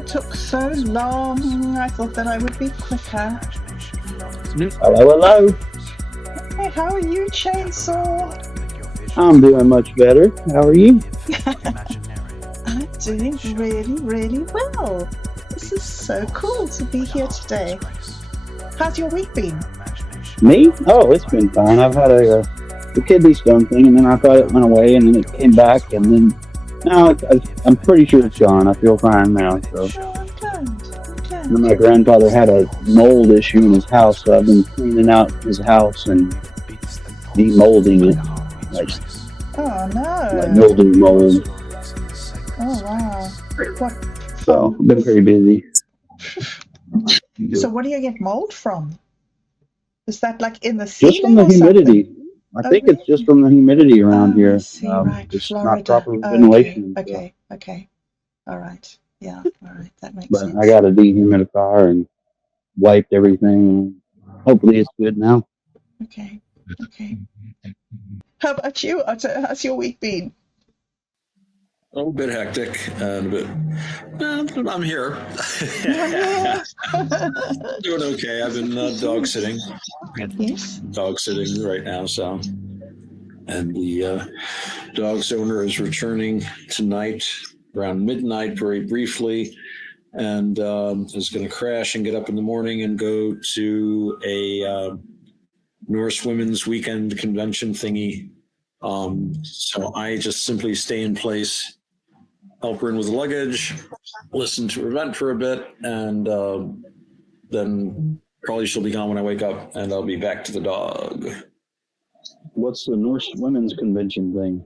that took so long. I thought that I would be quicker. Hello, hello. Hey, how are you, Chainsaw? I'm doing much better. How are you? I'm doing really, really well. This is so cool to be here today. How's your week been? Me? Oh, it's been fine. I've had a kidney stone thing, and then I thought it went away, and then it came back, and then now I'm pretty sure it's gone. I feel fine now. So. Oh, I'm glad. And then my grandfather had a mold issue in his house, so I've been cleaning out his house and demolding it, Oh no! like mildew mold. Oh wow! What? So I've been very busy. So what do you get mold from? Is that like in the ceiling? Just from the humidity. Something? I think it's just from the humidity around here. I see, right. It's Florida. not proper ventilation. Okay. All right. Yeah. All right. That makes But sense. I got a dehumidifier and wiped everything. Hopefully it's good now. Okay. How about you, Otto? How's your week been? A bit hectic and a bit. I'm here. Doing okay. I've been dog sitting. Yes. Dog sitting right now, so. And the dog's owner is returning tonight around midnight, very briefly, and is going to crash and get up in the morning and go to a Norse Women's Weekend convention thingy. So I just simply stay in place, help her in with the luggage, listen to her vent for a bit, and then probably she'll be gone when I wake up, and I'll be back to the dog. What's the Norse Women's Convention thing?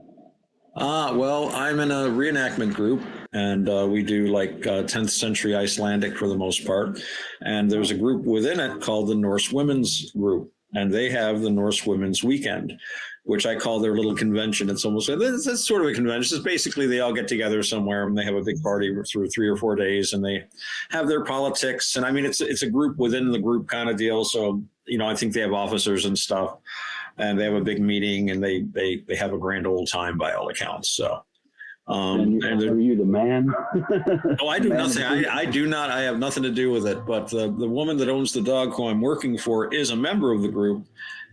Well, I'm in a reenactment group, and we do like 10th century Icelandic for the most part. And there's a group within it called the Norse Women's Group, and they have the Norse Women's Weekend, which I call their little convention. It's almost, it's sort of a convention. It's basically they all get together somewhere and they have a big party through 3 or 4 days, and they have their politics. And I mean, it's a group within the group kind of deal. So, I think they have officers and stuff, and they have a big meeting, and they have a grand old time by all accounts. So, and are you the man? Oh, I do nothing. I do not. I have nothing to do with it. But the woman that owns the dog who I'm working for is a member of the group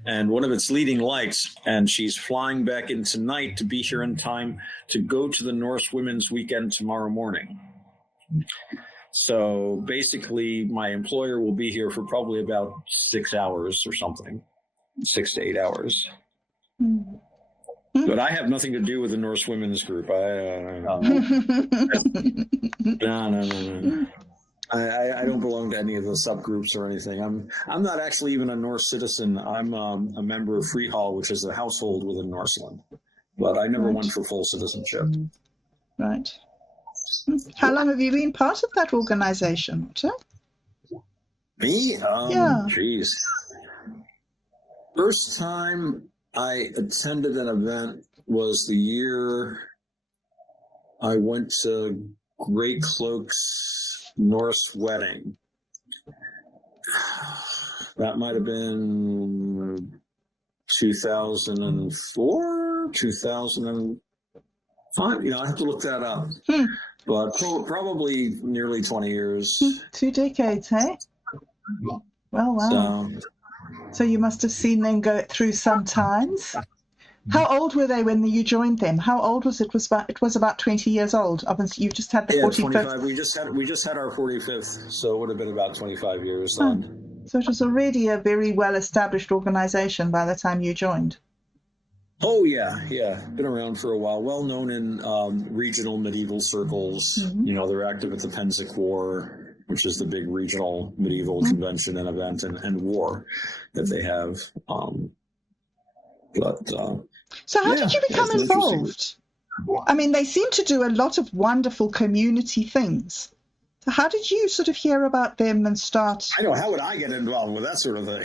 and one of its leading lights. And she's flying back in tonight to be here in time to go to the Norse Women's Weekend tomorrow morning. So basically, my employer will be here for probably about 6 hours or something, 6 to 8 hours. Mm-hmm. But I have nothing to do with the Norse Women's Group. No. I don't belong to any of the subgroups or anything. I'm not actually even a Norse citizen. I'm a member of Freehall, which is a household within Norseland. But I never went for full citizenship. Right. How long have you been part of that organization, Otto? Me? Yeah. Geez. First time I attended an event was the year I went to Grey Cloak's Norse wedding. That might have been 2004, 2005. I have to look that up. But probably nearly 20 years. 2 decades, hey? Well, wow. So you must have seen them go through some times. How old were they when you joined them? How old was it? It was about 20 years old. Obviously, you just had the 45th. 25. We just had our 45th, so it would have been about 25 years then. So it was already a very well-established organization by the time you joined. Oh yeah, been around for a while. Well known in regional medieval circles. Mm-hmm. They're active at the Pennsic War, which is the big regional medieval convention and event and war that they have. So how did you become involved? I mean, they seem to do a lot of wonderful community things. So how did you sort of hear about them and start? I know, how would I get involved with that sort of thing?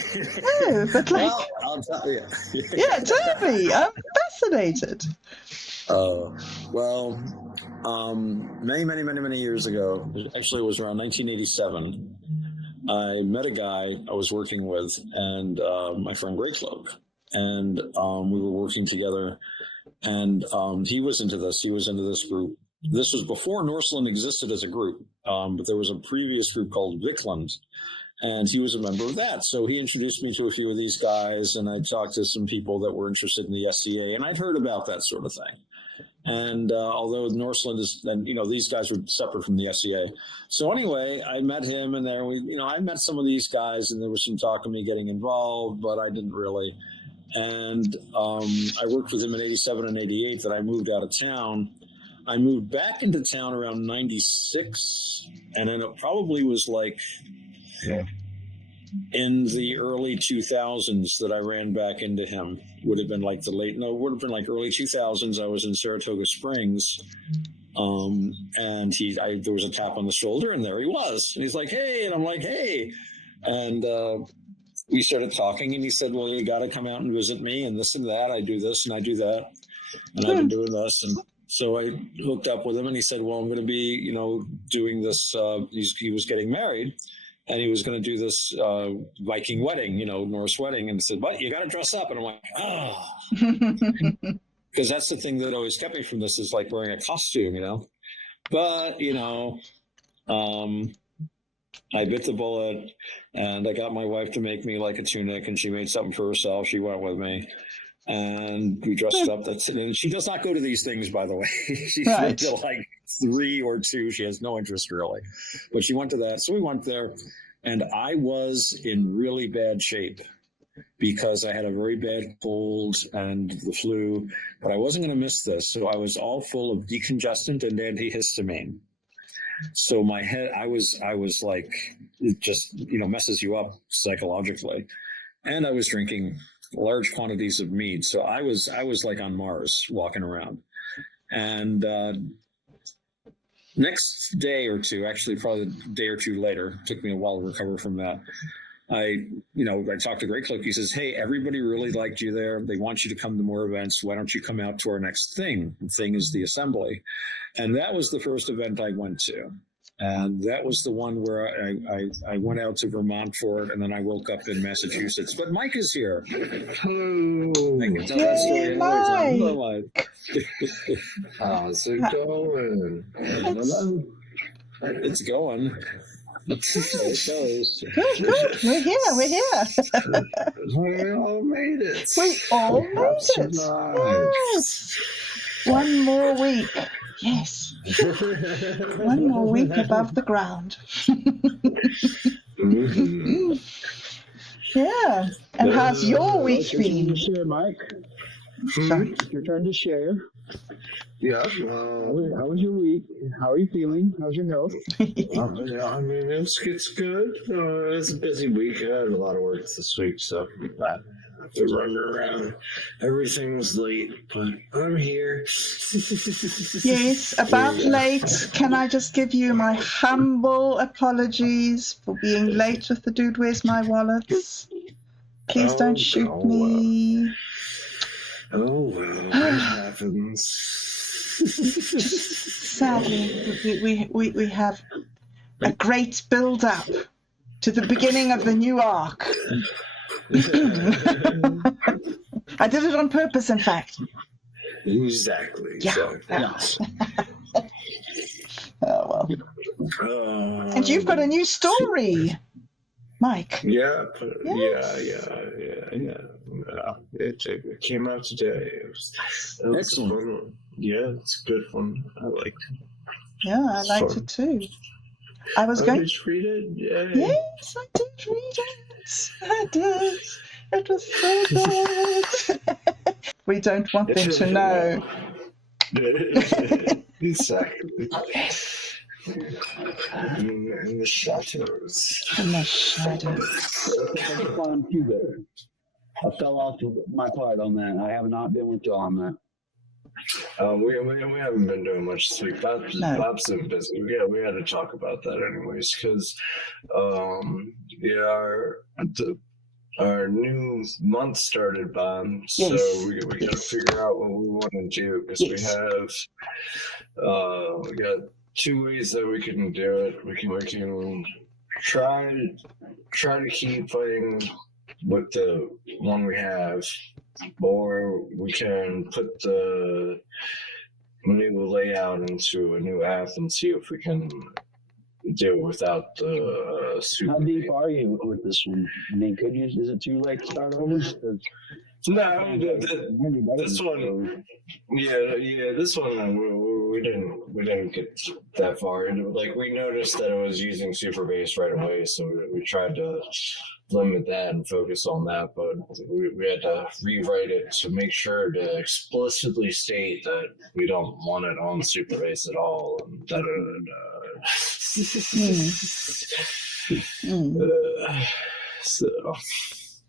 No, but like... Well, I'll tell you. Yeah, tell me. I'm fascinated. Many years ago, actually it was around 1987, I met a guy I was working with, and my friend Grey Cloak, and we were working together, and he was into this group, this was before Norseland existed as a group, but there was a previous group called Vikland, and he was a member of that. So he introduced me to a few of these guys, and I talked to some people that were interested in the SCA, and I'd heard about that sort of thing. And although Norseland is, and these guys were separate from the SCA. So anyway, I met him, and there I met some of these guys, and there was some talk of me getting involved, but I didn't really. And I worked with him in 87 and 88. That I moved out of town. I moved back into town around 96, and then it probably was like in the early 2000s that I ran back into him. Would have been like would have been like early 2000s. I was in Saratoga Springs, and there was a tap on the shoulder, and there he was. And he's like, "Hey," and I'm like, "Hey," and we started talking, and he said, "Well, you got to come out and visit me, and this and that. I do this and I do that, and I've been doing this." And so I hooked up with him, and he said, "Well, I'm going to be, doing this." He was getting married, and he was going to do this Viking wedding, Norse wedding. And he said, "But you got to dress up." And I'm like, "Oh," because that's the thing that always kept me from this, is like wearing a costume, But I bit the bullet, and I got my wife to make me like a tunic, and she made something for herself. She went with me. And we dressed up. That's it. And she does not go to these things, by the way. She's right. To like 3 or 2. She has no interest really. But she went to that. So we went there. And I was in really bad shape because I had a very bad cold and the flu. But I wasn't going to miss this. So I was all full of decongestant and antihistamine. So my head, I was like, it just, messes you up psychologically. And I was drinking large quantities of mead. So I was like on Mars walking around. And next day or two, actually probably a day or two later, took me a while to recover from that. I talked to Great Cloak. He says, "Hey, everybody really liked you there. They want you to come to more events. Why don't you come out to our next thing? The thing is the assembly." And that was the first event I went to. And that was the one where I went out to Vermont for it, and then I woke up in Massachusetts. But Mike is here. Hello. I can tell that story another time. Hello, Mike. How's it going? It's going. It shows. Good. We're here. We all made it. We all made it. Yes. One more week. Yes. One more week above the ground. Yeah. And how's your week been? Share, Mike. Your turn to share. Yeah. How was your week? How are you feeling? How's your health? It's good. It's a busy week. I had a lot of work this week, so I have to run around. Everything's late, but I'm here. Yes, about late. Can I just give you my humble apologies for being late with the Dude, Where's My Wallets? Please don't shoot me. Oh, well, it happens. Sadly, we have a great build-up to the beginning of the new arc. I did it on purpose, in fact. Exactly. Yeah. Oh, well. And you've got a new story, Mike. Yeah. Yes. Yeah. It came out today. It was fun. Yeah, it's a good one. I liked it. Yeah, I liked it too. I was going. Did you read it? Yeah. Yes, I did read it. I did. It was so good. We don't want them to know. Exactly. In the shadows. In the shadows. I fell off my part on that. I have not been with you on that. We haven't been doing much this week. Bob's been busy. Yeah, we had to talk about that anyways, because our new month started, Bob. So we got to figure out what we want to do, because we got 2 ways that we can do it. We can try to keep fighting with the one we have, or we can put the new layout into a new app and see if we can do it without the super. How deep are you with this one? I mean, is it too late to start over? No, this one, this one we didn't get that far. And like we noticed that it was using Supabase right away, so we tried to limit that and focus on that. But we had to rewrite it to make sure to explicitly state that we don't want it on Supabase at all.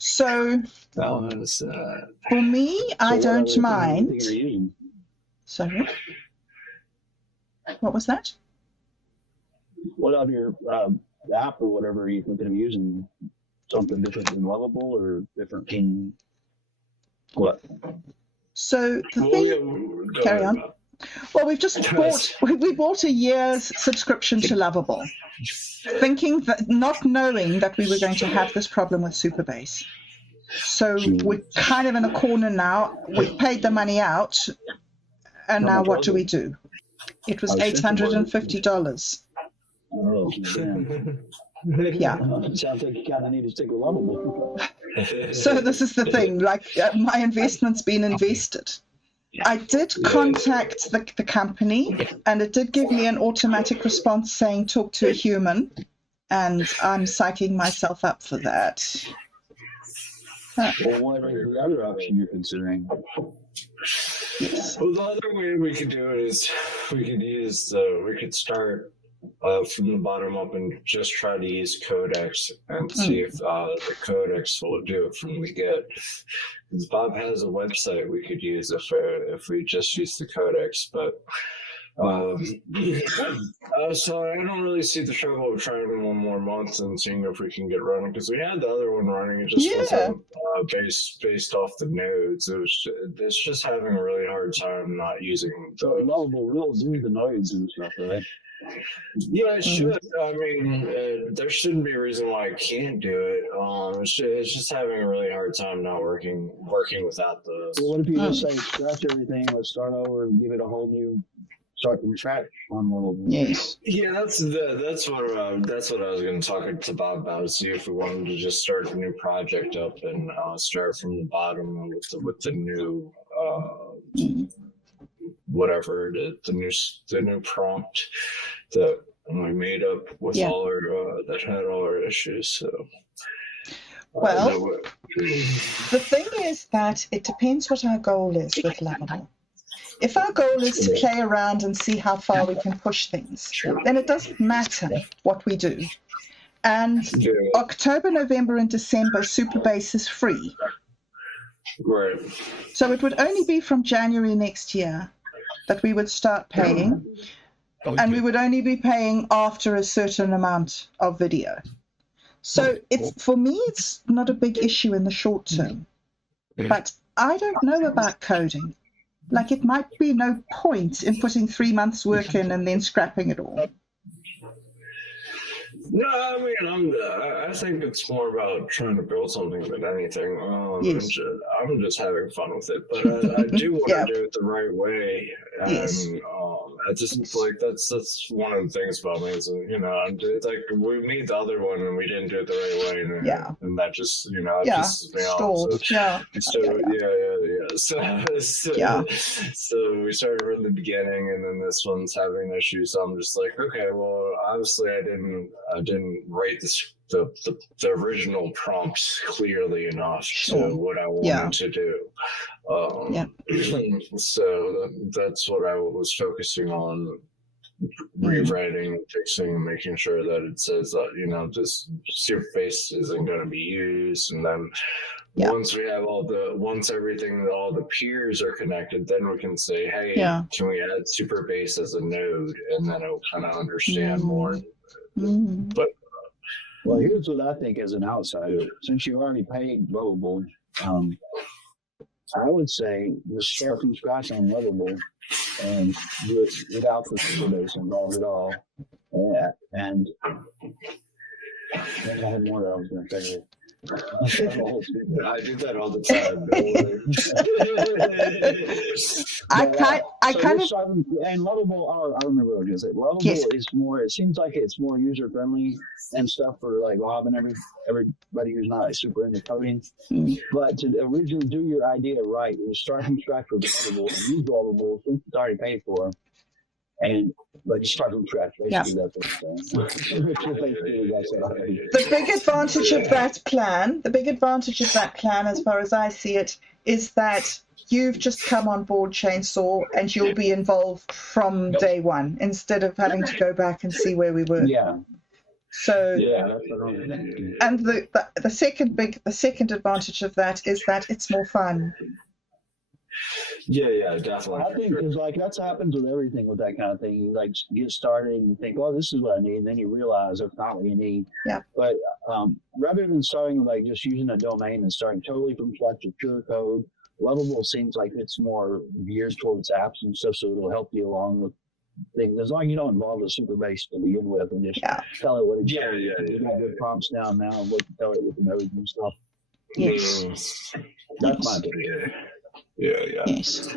So for me, I don't mind. Sorry, what was that? What other app or whatever are you thinking of using? Something different than Lovable or different than what? So the thing, carry on. Well, we've just bought a year's subscription to Lovable, thinking that, not knowing that we were going to have this problem with Supabase. So we're kind of in a corner now. We've paid the money out, and now what do we do? It was $850. Oh, yeah. It sounds like you kind of need to stick with Lovable. So this is the thing. Like my investment's been invested. I did contact the company, and it did give me an automatic response saying talk to a human, and I'm psyching myself up for that. Well, what is the other option you're considering? Yes. Well, the other way we could do it is we could start from the bottom up and just try to use Codex and see if the Codex will do it from the get. Because Bob has a website we could use if we just use the Codex, but so I don't really see the trouble of trying one more month and seeing if we can get running, because we had the other one running. It just wasn't based off the nodes. It's just having a really hard time not using. So Lovable will do the nodes and stuff, right? Yeah, it should. I mean, there shouldn't be a reason why I can't do it. It's just having a really hard time not working without the. Well, what if you just say scratch everything, let's start over and give it a whole new start from scratch on Lovable? Yes. Yeah, that's what I was going to talk to Bob about. See if we wanted to just start a new project up and start from the bottom with the new. Whatever the new prompt that we made up with all our that had all our issues. So, well, the thing is that it depends what our goal is with Lovable. If our goal is to play around and see how far we can push things, then it doesn't matter what we do. And October, November, and December, Supabase is free. Right. So it would only be from January next year that we would start paying, and we would only be paying after a certain amount of video. So for me, it's not a big issue in the short term. But I don't know about coding. Like, it might be no point in putting 3 months' work in and then scrapping it all. No, I mean, I think it's more about trying to build something than anything. Yes. I'm just having fun with it, but I do want to do it the right way. And Yes. I just like that's one of the things about me is, it's like we made the other one and we didn't do it the right way, and that just pisses me stalled. off. So we started from the beginning, and then this one's having issues. So I'm just like, okay, well, obviously I didn't write the original prompts clearly enough to what I wanted to do. So that's what I was focusing on, rewriting, fixing, and making sure that it says that this Supabase isn't going to be used, and then once we have all the peers are connected, then we can say, hey, can we add Supabase as a node, and then it'll kind of understand more. But well, here's what I think as an outsider. Since you already paid Lovable, I would say just start from scratch on Lovable and do it without the Supabase involved at all. And I had more that I was going to say. I do that all the time. And Lovable. I remember what I was gonna say. Lovable is more. It seems like it's more user friendly and stuff for like Rob and everybody who's not super into coding. But to originally do your idea right, you start from scratch with Lovable and use Lovable since it's already paid for. And like start from scratch, basically. That's what I'm saying. The big advantage of that plan, as far as I see it, is that you've just come on board Chainsaw and you'll be involved from day one instead of having to go back and see where we were. Yeah. So that's what I'm thinking. And the second advantage of that is that it's more fun. Yeah, definitely. I think because like that's happens with everything with that kind of thing. You like get started and you think, oh, this is what I need, and then you realize it's not what you need. Yeah. But rather than starting like just using a domain and starting totally from scratch with pure code, Lovable seems like it's more geared towards apps and stuff, so it'll help you along with things as long as you don't involve the Supabase to begin with and just tell it what it is. You got good prompts now, what to tell it with the nodes and stuff. Yes. That's my opinion. Yeah. Yes.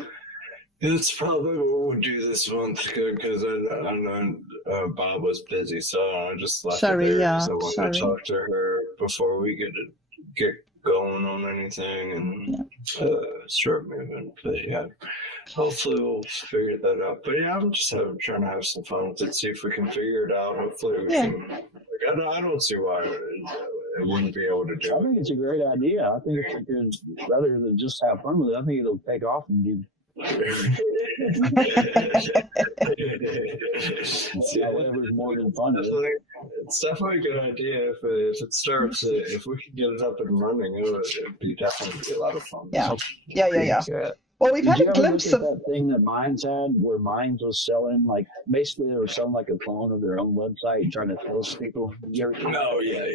It's probably what we'll do this month because I know Bob was busy, so I just left it there. So I wanted to talk to her before we get going on anything and start moving. But yeah, hopefully we'll figure that out. But yeah, I'm just trying to have some fun with it, see if we can figure it out. Hopefully we can. Like, I don't see why it wouldn't be able to do it. I think it's a great idea. I think if you can, rather than just have fun with it, I think it'll take off and do. Whatever's more than fun. It's definitely a good idea if it starts. If we can get it up and running, it'd be definitely a lot of fun. Yeah. Well, we've had a glimpse of that thing that Minds had, where Minds was selling, like basically they were selling like a clone of their own website, trying to tell people. Oh yeah.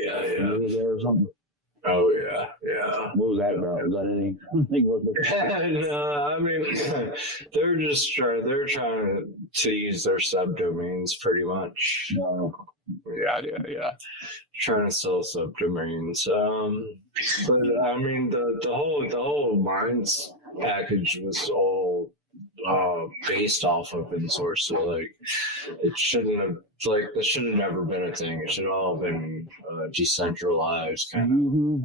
There or something. Oh yeah. What was that about? Was that anything? No, I mean they're trying to use their subdomains pretty much. No. Yeah. Trying to sell subdomains. But I mean the whole Minds package was all based off open source, so like it shouldn't have this should have never been a thing. It should have all been decentralized kind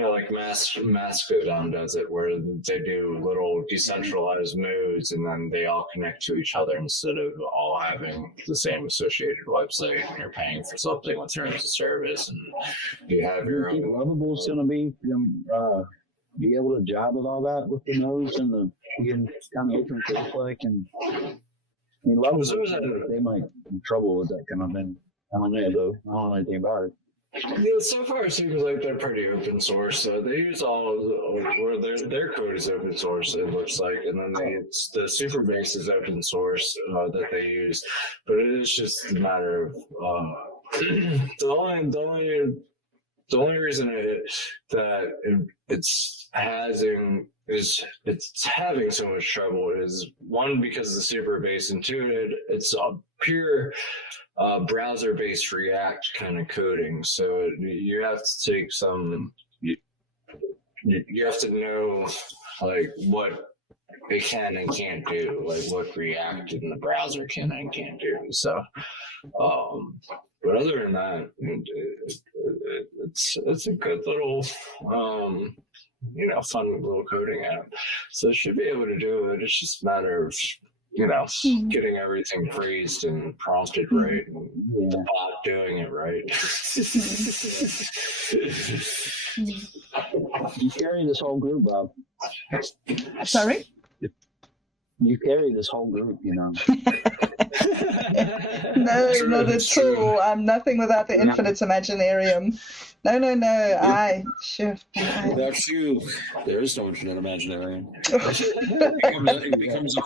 of like Mastodon does it, where they do little decentralized nodes and then they all connect to each other instead of all having the same associated website, and you're paying for something with terms of service and you have your own. Lovable's going to be able to job with all that with the nodes and the kind of different things like, and I mean, Lovable, they might be in trouble with that kind of thing. I don't know though. I don't know anything about it. Yeah, so far it seems like they're pretty open source. So they use where their code is open source, it looks like, and then the Supabase is open source that they use. But it is just a matter of the only reason it's having so much trouble is one, because the Supabase intuited it's a pure browser-based React kind of coding, so you have to take you have to know like what it can and can't do, like what React in the browser can and can't do. So, but other than that, it's a good little fun little coding app. So it should be able to do it. It's just a matter of getting everything phrased and prompted right, and the bot doing it right. You carry this whole group, Bob. Sorry? You carry this whole group, No, not at all. I'm nothing without the infinite Imaginarium. No. Without you, there is no infinite Imaginarium. It becomes a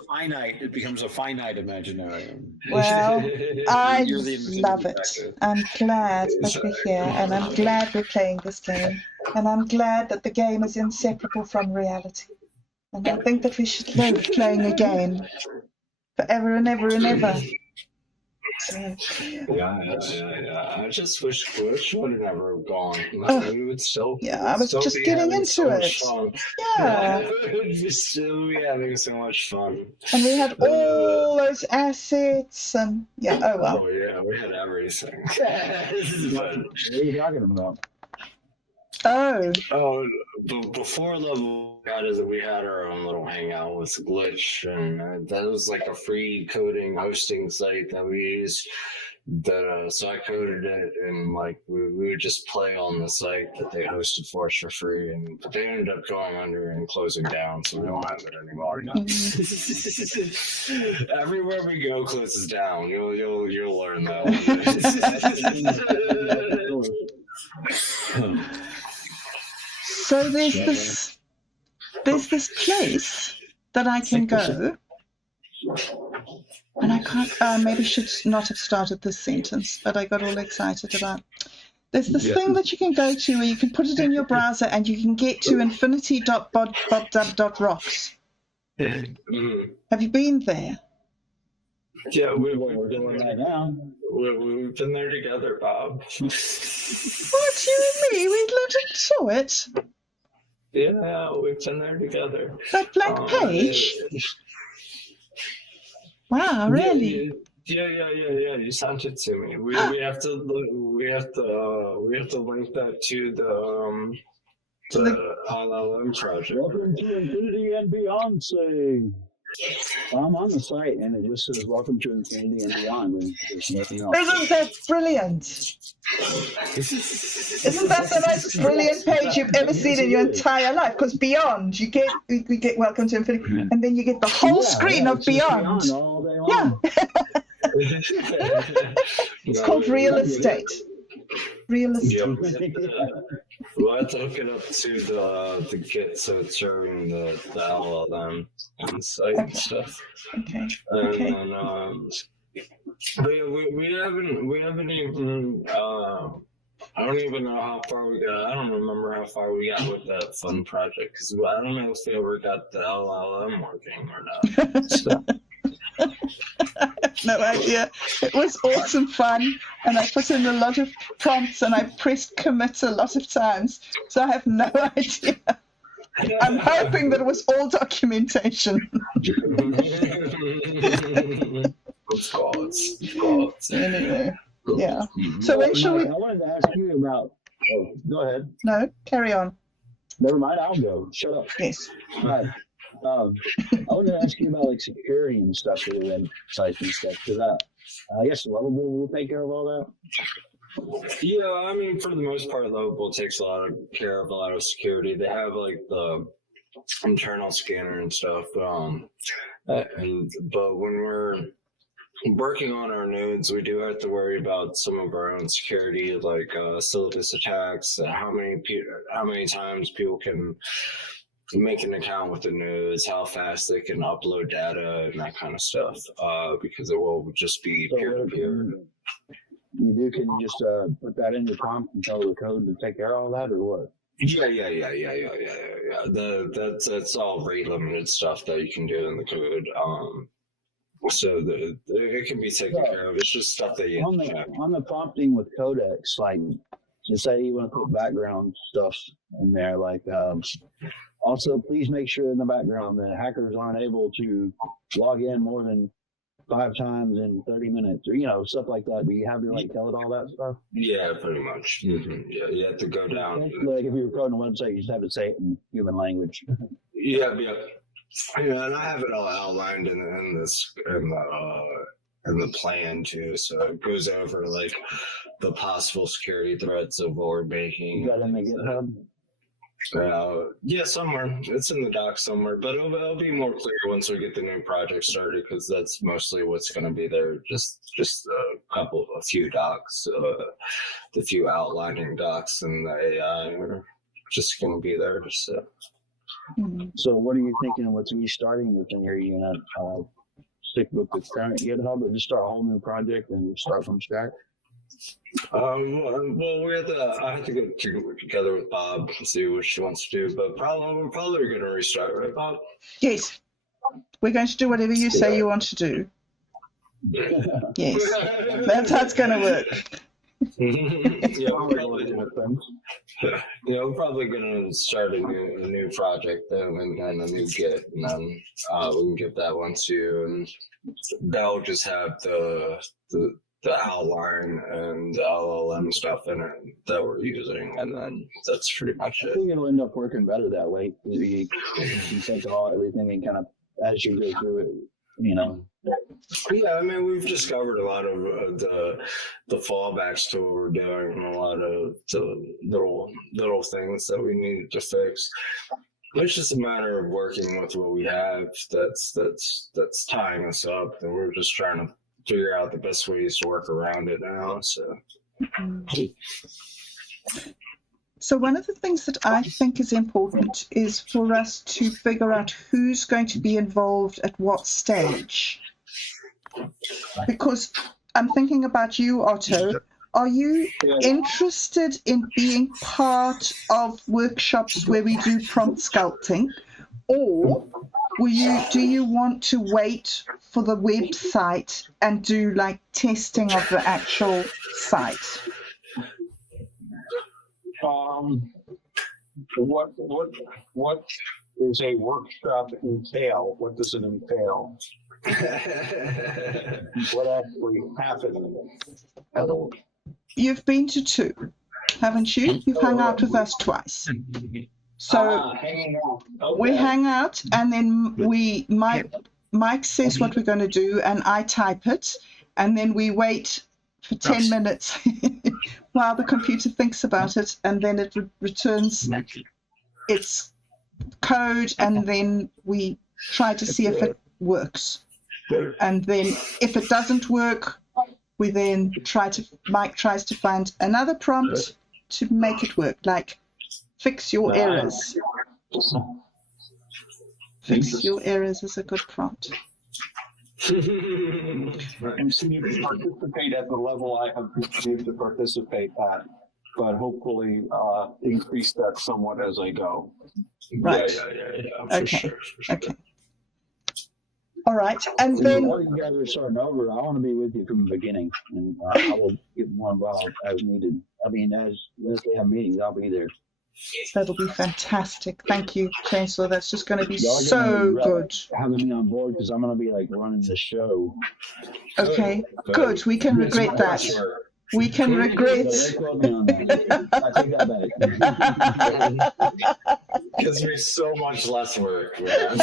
finite Imaginarium. Well, I love it. I'm glad that we're here, and I'm glad we're playing this game, and I'm glad that the game is inseparable from reality. And I think that we should live playing a game forever and ever and ever. Yeah. I just wish Glitch would have never gone. We would still. I was just getting into it. Yeah. We'd be having so much fun. And we had all those assets and Oh yeah, we had everything. This is fun. What are you talking about? Before Lovable got is we had our own little hangout with Glitch, and that was like a free coding hosting site that we used. So I coded it, and like we would just play on the site that they hosted for us for free, but they ended up going under and closing down, so we don't have it anymore. Everywhere we go closes down. You'll learn that one. So there's this place that I can go, and I can't. Maybe should not have started this sentence, but I got all excited about. There's this thing that you can go to where you can put it in your browser and you can get to infinity.bobdub.rocks. Have you been there? Yeah, we've been there now. We've been there together, Bob. What, you and me? We legit saw it. Yeah, we've been there together. That blank page? Wow, really? Yeah. You sent it to me. We have to link that to the LLM project. Welcome to Infinity and Beyond. I'm on the site and it just says welcome to Infinity and Beyond, and there's nothing else. Isn't that brilliant? Isn't that the most brilliant page you've ever seen in your entire life? Because Beyond, we get welcome to Infinity, and then you get the whole screen of Beyond. It's called real estate. Real estate. We'll have to hook it up to the Git, so it's showing the LLM on site and stuff. Okay. And then, but yeah, we haven't even. I don't even know how far we got. I don't remember how far we got with that fun project, because I don't know if we ever got the LLM working or not. So. I have no idea. It was awesome fun, and I put in a lot of prompts and I pressed commit a lot of times, so I have no idea. I'm hoping that it was all documentation. Anyway, yeah. So when shall we? I wanted to ask you about. Oh, go ahead. No, carry on. Never mind, I'll go. Shut up. Yes. All right. I wanted to ask you about like security and stuff for the websites and stuff, because I guess Lovable will take care of all that. Yeah, I mean, for the most part, Lovable takes a lot of care of a lot of security. They have like the internal scanner and stuff, but when we're working on our nodes, we do have to worry about some of our own security, like syllabus attacks, how many times people can make an account with the nodes, how fast they can upload data, and that kind of stuff, because it will just be peer-to-peer. Can you just put that in your prompt and tell the code to take care of all that, or what? Yeah. That's all rate limited stuff that you can do in the code. So it can be taken care of. It's just stuff that you on the prompting with Codex, like you say you want to put background stuff in there, like also please make sure in the background that hackers aren't able to log in more than 5 times in 30 minutes, or stuff like that. Do you have to tell it all that stuff? Yeah, pretty much. Mm-hmm. Yeah, you have to go down. Like if you're coding a website, you just have to say it in human language. Yeah, and I have it all outlined in the plan too. So it goes over like the possible security threats of what we're making. You got it in the GitHub? Yeah, somewhere. It's in the doc somewhere, but it'll be more clear once we get the new project started, because that's mostly what's going to be there. Just a few docs, the few outlining docs, and the AI are just going to be there. So what are you thinking of what's restarting within here? Are you going to stick with the current GitHub, or just start a whole new project and start from scratch? Well, I have to get together with Bob and see what she wants to do, but we're probably going to restart, right, Bob? Yes. We're going to do whatever you say you want to do. Yes, that's how it's going to work. We're probably gonna start a new project then, and a new Git, and then we can get that one too, and that'll just have the outline and the LLM stuff in it that we're using, and then that's pretty much it. I think it'll end up working better that way. You take everything and kind of as you go through it, Yeah, I mean, we've discovered a lot of the fallbacks to what we're doing, and a lot of the little things that we needed to fix. It's just a matter of working with what we have that's tying us up, and we're just trying to figure out the best ways to work around it now. So one of the things that I think is important is for us to figure out who's going to be involved at what stage. Because I'm thinking about you, Otto. Are you interested in being part of workshops where we do prompt sculpting? Or do you want to wait for the website and do like testing of the actual site? What is a workshop entail? What does it entail? What actually happened? You've been to 2, haven't you? You've hung out with us twice. So Hanging out. Okay. we hang out, and then Mike says what we're going to do, and I type it, and then we wait for 10 minutes while the computer thinks about it, and then it returns its code, and then we try to see if it works. And then if it doesn't work, we then Mike tries to find another prompt to make it work, like fix your errors. Fix your errors is a good prompt. And so you can participate at the level I have continued to participate at, but hopefully increase that somewhat as I go. Right. Yeah. Okay. For sure. Okay. All right. And then while you guys are starting over, I want to be with you from the beginning, and I will get more involved as needed. I mean, as we have meetings, I'll be there. that'll be fantastic. Thank you, Chancellor. That's just going to be so good. Having me on board because I'm going to be like running the show. Okay. Good. We can regret that. We can regret. I take that back. Gives me so much less work, man.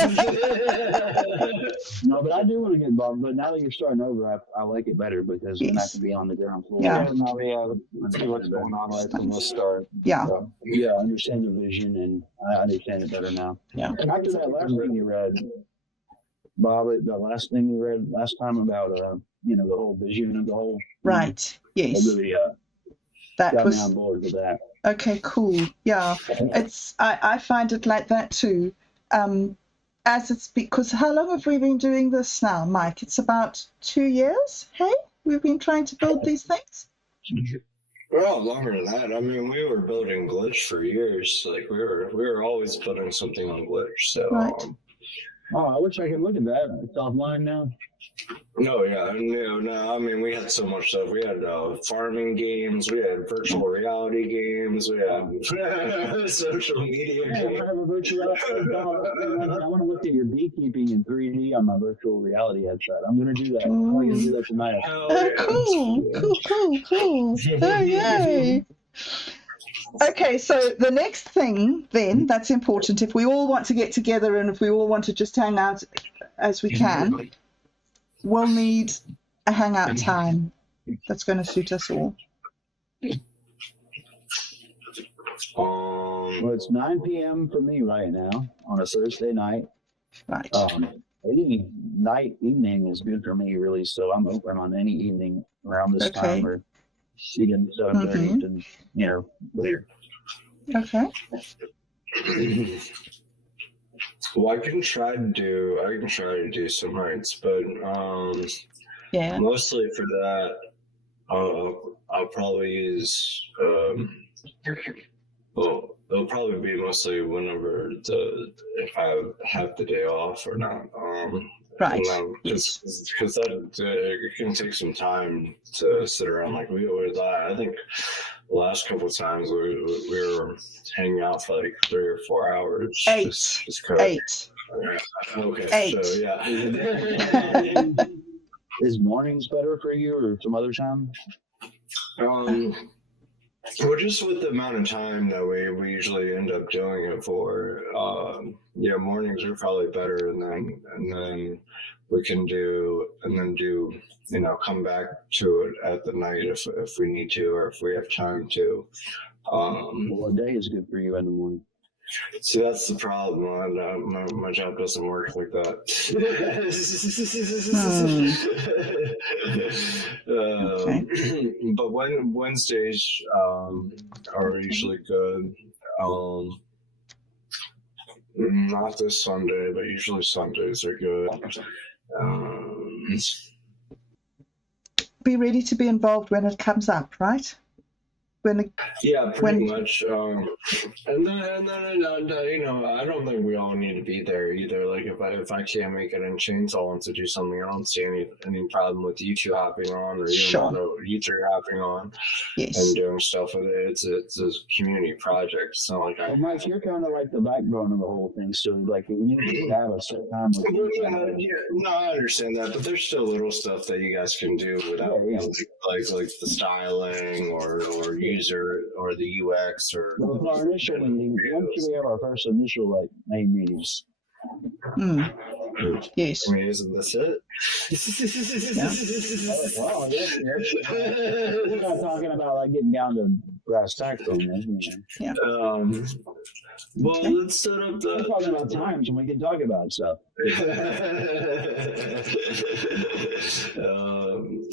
No, but I do want to get involved. But now that you're starting over, I like it better because I'm not going to be on the ground floor. Yeah. Let's see what's going on right from the start. Yeah. So, yeah, I understand the vision, and I understand it better now. Yeah. And after that last thing you read, Bob, the last thing you read last time about, the whole vision of the whole. Right. Yes. I really that got was me on board with that. okay. Cool. Yeah. It's I find it like that too. As it's because how long have we been doing this now, Mike? It's about 2 years. Hey, we've been trying to build these things. Well, longer than that. I mean, we were building Glitch for years. Like we were always putting something on Glitch. So. Right. I wish I could look at that. It's offline now. No, yeah, no. I mean, we had so much stuff. We had farming games. We had virtual reality games. We had social media games. I have a virtual reality. I want to look at your beekeeping in 3D on my virtual reality headset. I'm going to do that. I'm going to do that tonight. Cool. Oh, yay. Okay, so the next thing then that's important, if we all want to get together and if we all want to just hang out as we can, we'll need a hangout time that's going to suit us all. Well, it's 9 p.m. for me right now on a Thursday night. Right. Any evening is good for me, really, so I'm open on any evening around this time or 7:30 to later. Okay. Well, I can try to do some nights, but mostly for that, I'll probably use it'll probably be mostly whenever if I have the day off or not. Right. Because that it can take some time to sit around like we always. I think the last couple of times we were hanging out for like 3 or 4 hours. 8. Just 8. Okay. 8. So, yeah. Is mornings better for you or some other time? Well, just with the amount of time that we usually end up doing it for, mornings are probably better, and then we can do come back to it at the night if we need to, or if we have time to. What day is good for you in the morning? See, that's the problem. My job doesn't work like that. But Wednesdays are usually good. Not this Sunday, but usually Sundays are good. Be ready to be involved when it comes up, right? Pretty much. And then I don't think we all need to be there either. Like if I can't make it and Chainsaw wants to do something, I don't see any problem with you two hopping on, or you three hopping on and doing stuff with it. It's a community project. It's not like Mike, you're kind of like the backbone of the whole thing. So like you need to have a certain time. No, I understand that, but there's still little stuff that you guys can do without like the styling or user or the UX or. Well, our initial meeting, once we have our first initial main meetings. Yes. I mean, isn't this it? Well, we're not talking about getting down to brass tacks on this. Yeah. Well, let's set up the. We're talking about times when we can talk about stuff.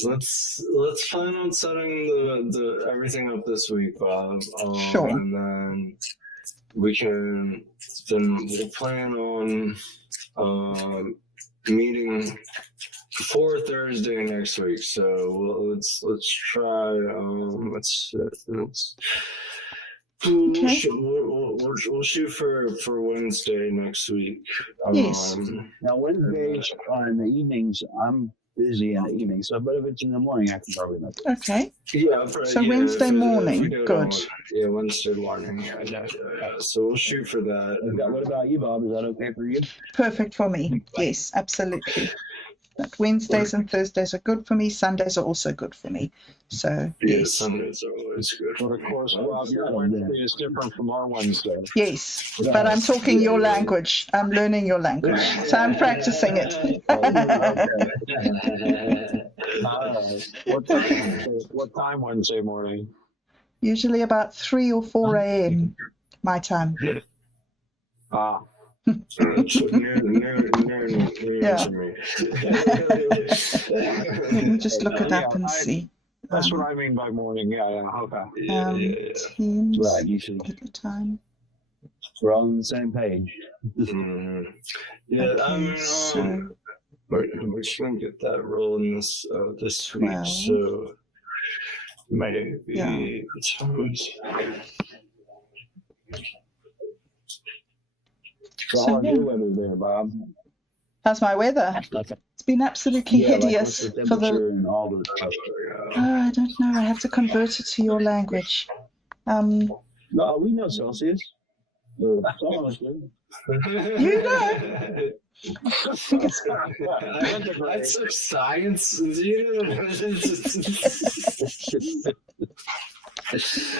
Let's plan on setting the everything up this week, Bob. Sure. And then we'll plan on meeting for Thursday next week. So let's try. We'll shoot for Wednesday next week. Yes. Now Wednesdays in the evenings, I'm busy in the evening. So, but if it's in the morning, I can probably make it. Okay. Yeah. So Wednesday morning, good. Wednesday morning. Yeah. So we'll shoot for that. What about you, Bob? Is that okay for you? Perfect for me. Yes, absolutely. But Wednesdays and Thursdays are good for me. Sundays are also good for me. So yes. Sundays are always good. But of course, Bob, your Wednesday is different from our Wednesday. Yes, but I'm talking your language. I'm learning your language, so I'm practicing it. What time Wednesday morning? Usually about 3 or 4 a.m. my time. Ah. Yeah. Let me just look it up and see. That's what I mean by morning. Yeah. Okay. Teams. Right. You should. At the time. We're all on the same page. Yeah. Okay, so we're just gonna get that rolling this week. So might be So your weather there, Bob? How's my weather? It's been absolutely hideous for the. And all the stuff. I don't know. I have to convert it to your language. No, we know Celsius. Almost good. You know. That's some science.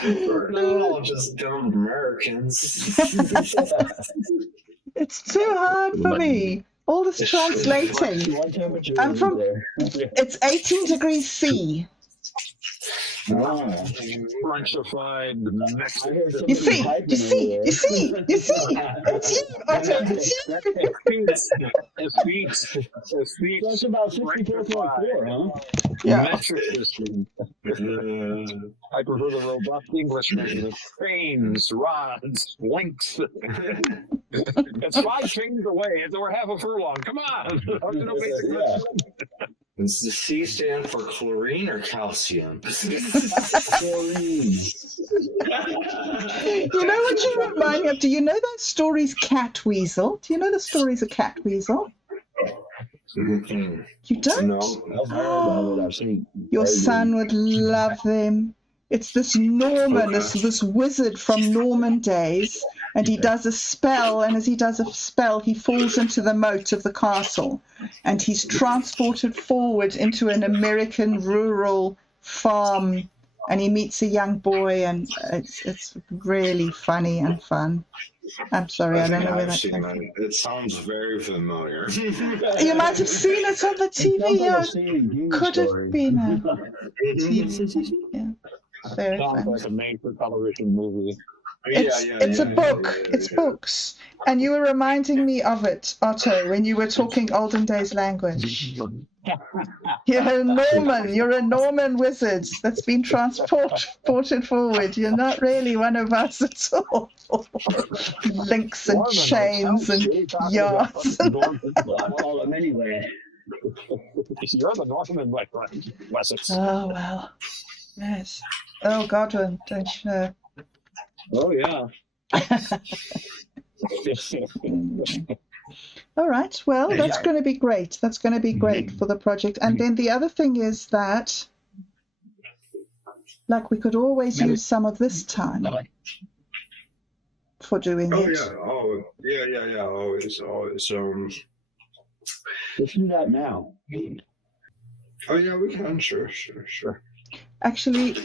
We're not all just dumb Americans. It's too hard for me. All this translating. I'm from. It's 18 degrees C. Frenchified. You see. It's you, Otto. It's you. That's about 64.4, huh? Yeah. Metric system. I prefer the robust Englishman with trains, rods, links. It's 5 things away. We're half a furlong. Come on. Does the C stand for chlorine or calcium? Chlorine. You know what you remind me of? Do you know those stories, Cat Weasel? Do you know the stories of Cat Weasel? You don't? No. Oh, your son would love them. It's this Norman, this wizard from Norman days, and he does a spell, and as he does a spell, he falls into the moat of the castle, and he's transported forward into an American rural farm, and he meets a young boy, and it's really funny and fun. I'm sorry, I don't know where that came from. It sounds very familiar. You might have seen it on the TV. Yeah, could have been a TV. Yeah, very Sounds fun. like a made-for-television movie. It's a book. It's books. And you were reminding me of it, Otto, when you were talking olden days language. You're a Norman. You're a Norman wizard that's been transported forward. You're not really one of us at all. Links and chains and yards. I'll call them anyway. You're the Northman, my friend. Wessex. Oh, well. Yes. Oh, Godwin, don't you know? Oh, yeah. All right. Well, that's going to be great. That's going to be great for the project. And then the other thing is that, like, we could always use some of this time for doing it. Yeah. Always. Let's do that now. Oh, yeah, we can. Sure. Actually,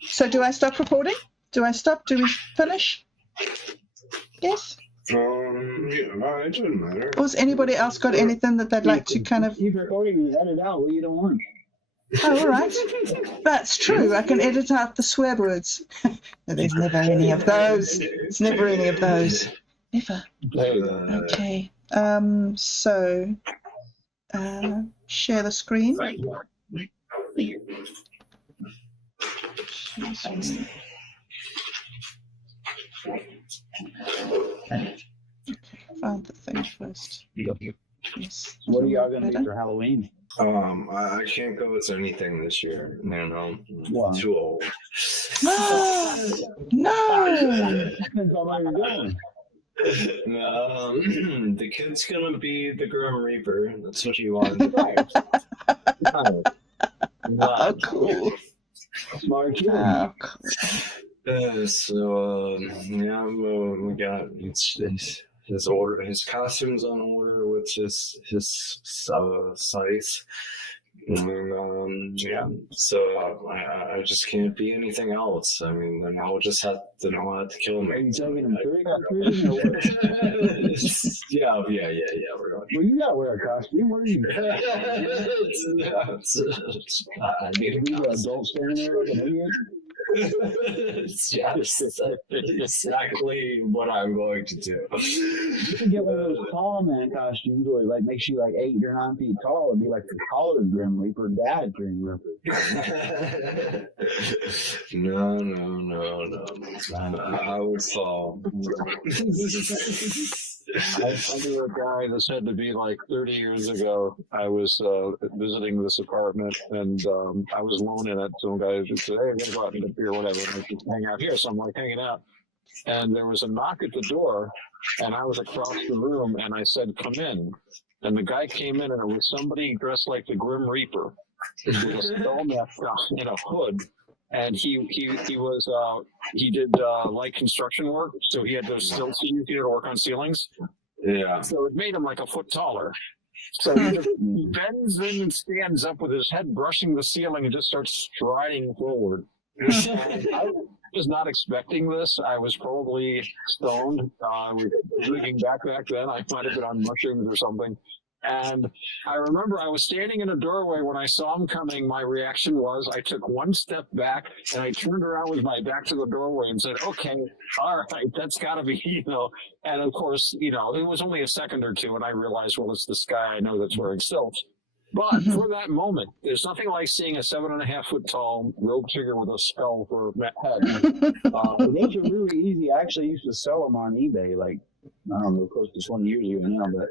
so do I stop recording? Do I stop? Do we finish? Yes? Yeah, it doesn't matter. Or has anybody else got anything that they'd like to kind of... Keep recording and edit out what you don't want. Oh, all right. That's true. I can edit out the swear words. There's never any of those. There's never any of those. Never. Okay. So, share the screen. Okay, found the thing first. Yes. What are y'all going to do for Halloween? I can't go with anything this year. No. Wow. Too old. No! The kid's gonna be the Grim Reaper. That's what you want. Oh, cool. Smart kid. Oh, cool. We got his order. His costume's on order with his size. So I just can't be anything else. I mean, then I'll just have to know how to kill him. Are you talking him Yeah, we're going. Well, you gotta wear a costume. What are you? I need a Be the adult standing there like an idiot. Yes, exactly what I'm going to do. You can get one of those tall man costumes where it like makes you like 8 or 9 feet tall and be like the taller Grim Reaper, Dad Grim Reaper. No. I would fall. I knew a guy that said to be like 30 years ago. I was visiting this apartment and I was alone in it. Some guy just said, "Hey, let's go out and get a beer, whatever." And I just hang out here. So I'm like hanging out. And there was a knock at the door, and I was across the room, and I said, "Come in." And the guy came in, and it was somebody dressed like the Grim Reaper with a skull mask and a hood. And he did light construction work, so he had those stilts he used to work on ceilings. Yeah. So it made him like a foot taller. So he bends in and stands up with his head brushing the ceiling and just starts striding forward. I was not expecting this. I was probably stoned. Drinking back then, I might have been on mushrooms or something. And I remember I was standing in a doorway when I saw him coming. My reaction was I took one step back and I turned around with my back to the doorway and said, "Okay, all right, that's got to be, And of course, it was only a second or two, and I realized, well, it's this guy I know that's wearing stilts. But for that moment, there's nothing like seeing a 7.5 foot tall rogue figure with a skull for a head. Those are really easy. I actually used to sell them on eBay, like, I don't know, close to 20 years ago now, but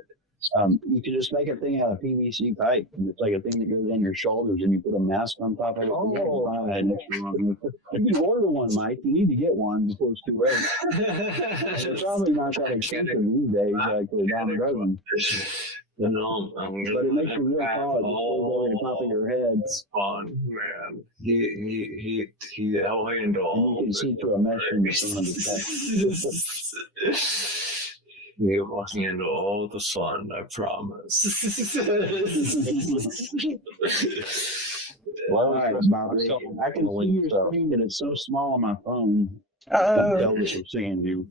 you can just make a thing out of PVC pipe, and it's like a thing that goes on your shoulders, and you put a mask on top of it. You can order one, Mike. You need to get one before it's too late. It's probably not that expensive these days, like the $1 dozen. No, but it makes you real pause. It's really pop in your head. It's fun, man. He'll handle. You can see through a mesh in some of the He will handle all the fun, I promise. Well, all right, Bob. I can see your screen, and it's so small on my phone. Elvis was seeing you.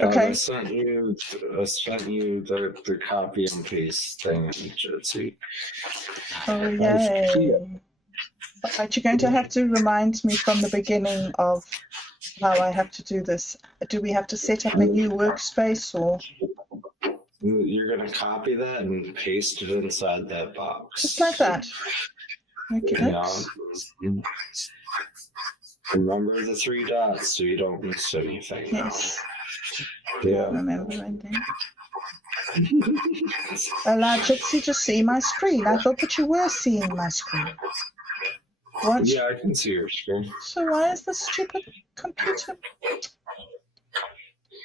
Okay. I sent you the copy and paste thing, Jitsi. Oh, yay. But you're going to have to remind me from the beginning of how I have to do this. Do we have to set up a new workspace or? You're going to copy that and paste it inside that box. Just like that. Okay. Yeah. Remember the 3 dots so you don't miss anything. Yes. Yeah. Remember anything? Allow Jitsi to see my screen. I thought that you were seeing my screen. What? Yeah, I can see your screen. So why is this stupid computer?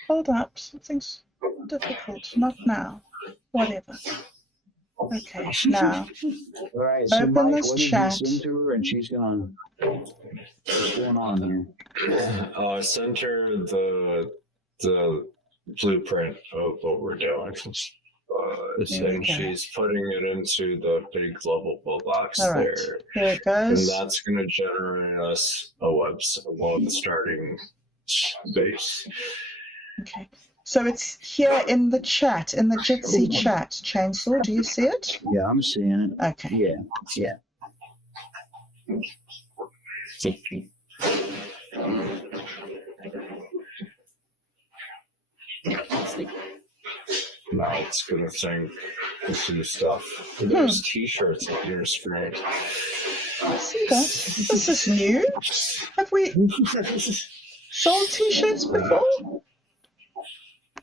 Hold up. Something's difficult. Not now. Whatever. Okay, now. All right, so Open Mike, this what did chat. you send to her, and she's gonna. What's going on here? Send her the blueprint of what we're doing. And she's putting it into the big Lovable box there. Here it goes. And that's going to generate us a web starting base. Okay. So it's here in the chat, in the Jitsi chat. Chainsaw, do you see it? Yeah, I'm seeing it. Okay. Yeah. Now it's going to think this new stuff. There's t-shirts on your screen. I see that. This is new. Have we sold t-shirts before?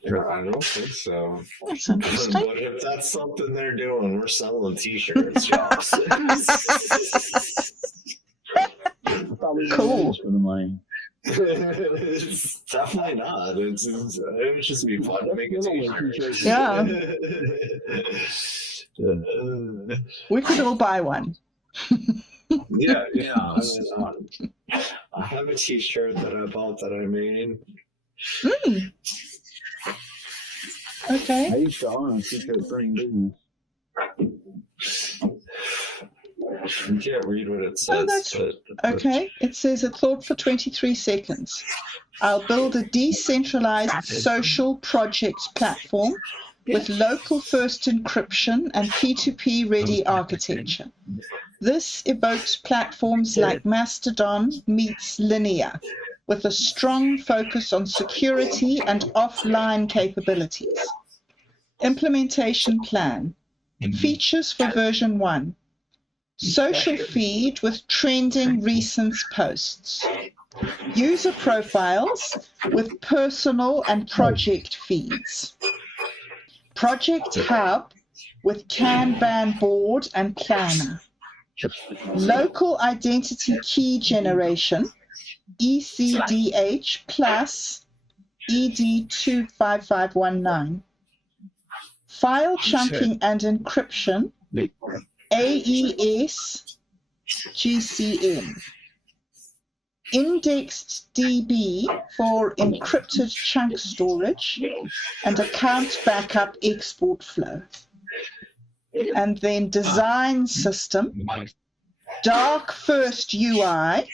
I don't think so. That's interesting. But if that's something they're doing, we're selling t-shirts, y'all. Cool. For the money. It's definitely not. It would just be fun to make a t-shirt. Yeah. We could all buy one. Yeah. I have a t-shirt that I bought that I made. Okay. I used to own a t-shirt printing business. You can't read what it says. Oh, that's okay. It says it thought for 23 seconds. I'll build a decentralized social project platform with local first encryption and P2P ready architecture. This evokes platforms like Mastodon meets Linear, with a strong focus on security and offline capabilities. Implementation plan. Features for version 1. Social feed with trending recent posts. User profiles with personal and project feeds. Project hub with Kanban board and planner. Local identity key generation, ECDH plus ED25519. File chunking and encryption, AES GCM. IndexedDB for encrypted chunk storage and account backup export flow. And then design system, dark first UI,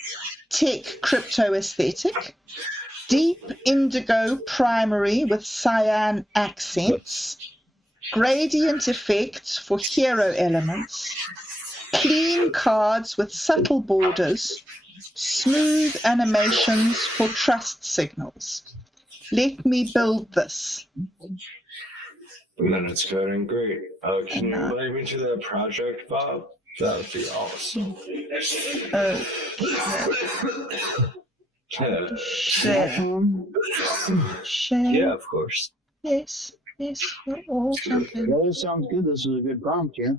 tech crypto aesthetic, deep indigo primary with cyan accents, gradient effects for hero elements, clean cards with subtle borders, smooth animations for trust signals. Let me build this. And then it's coding great. Can you invite me to that project, Bob? That would be awesome. Share. Yeah, of course. Yes, we're all jumping. Well, this sounds good. This is a good prompt, yeah.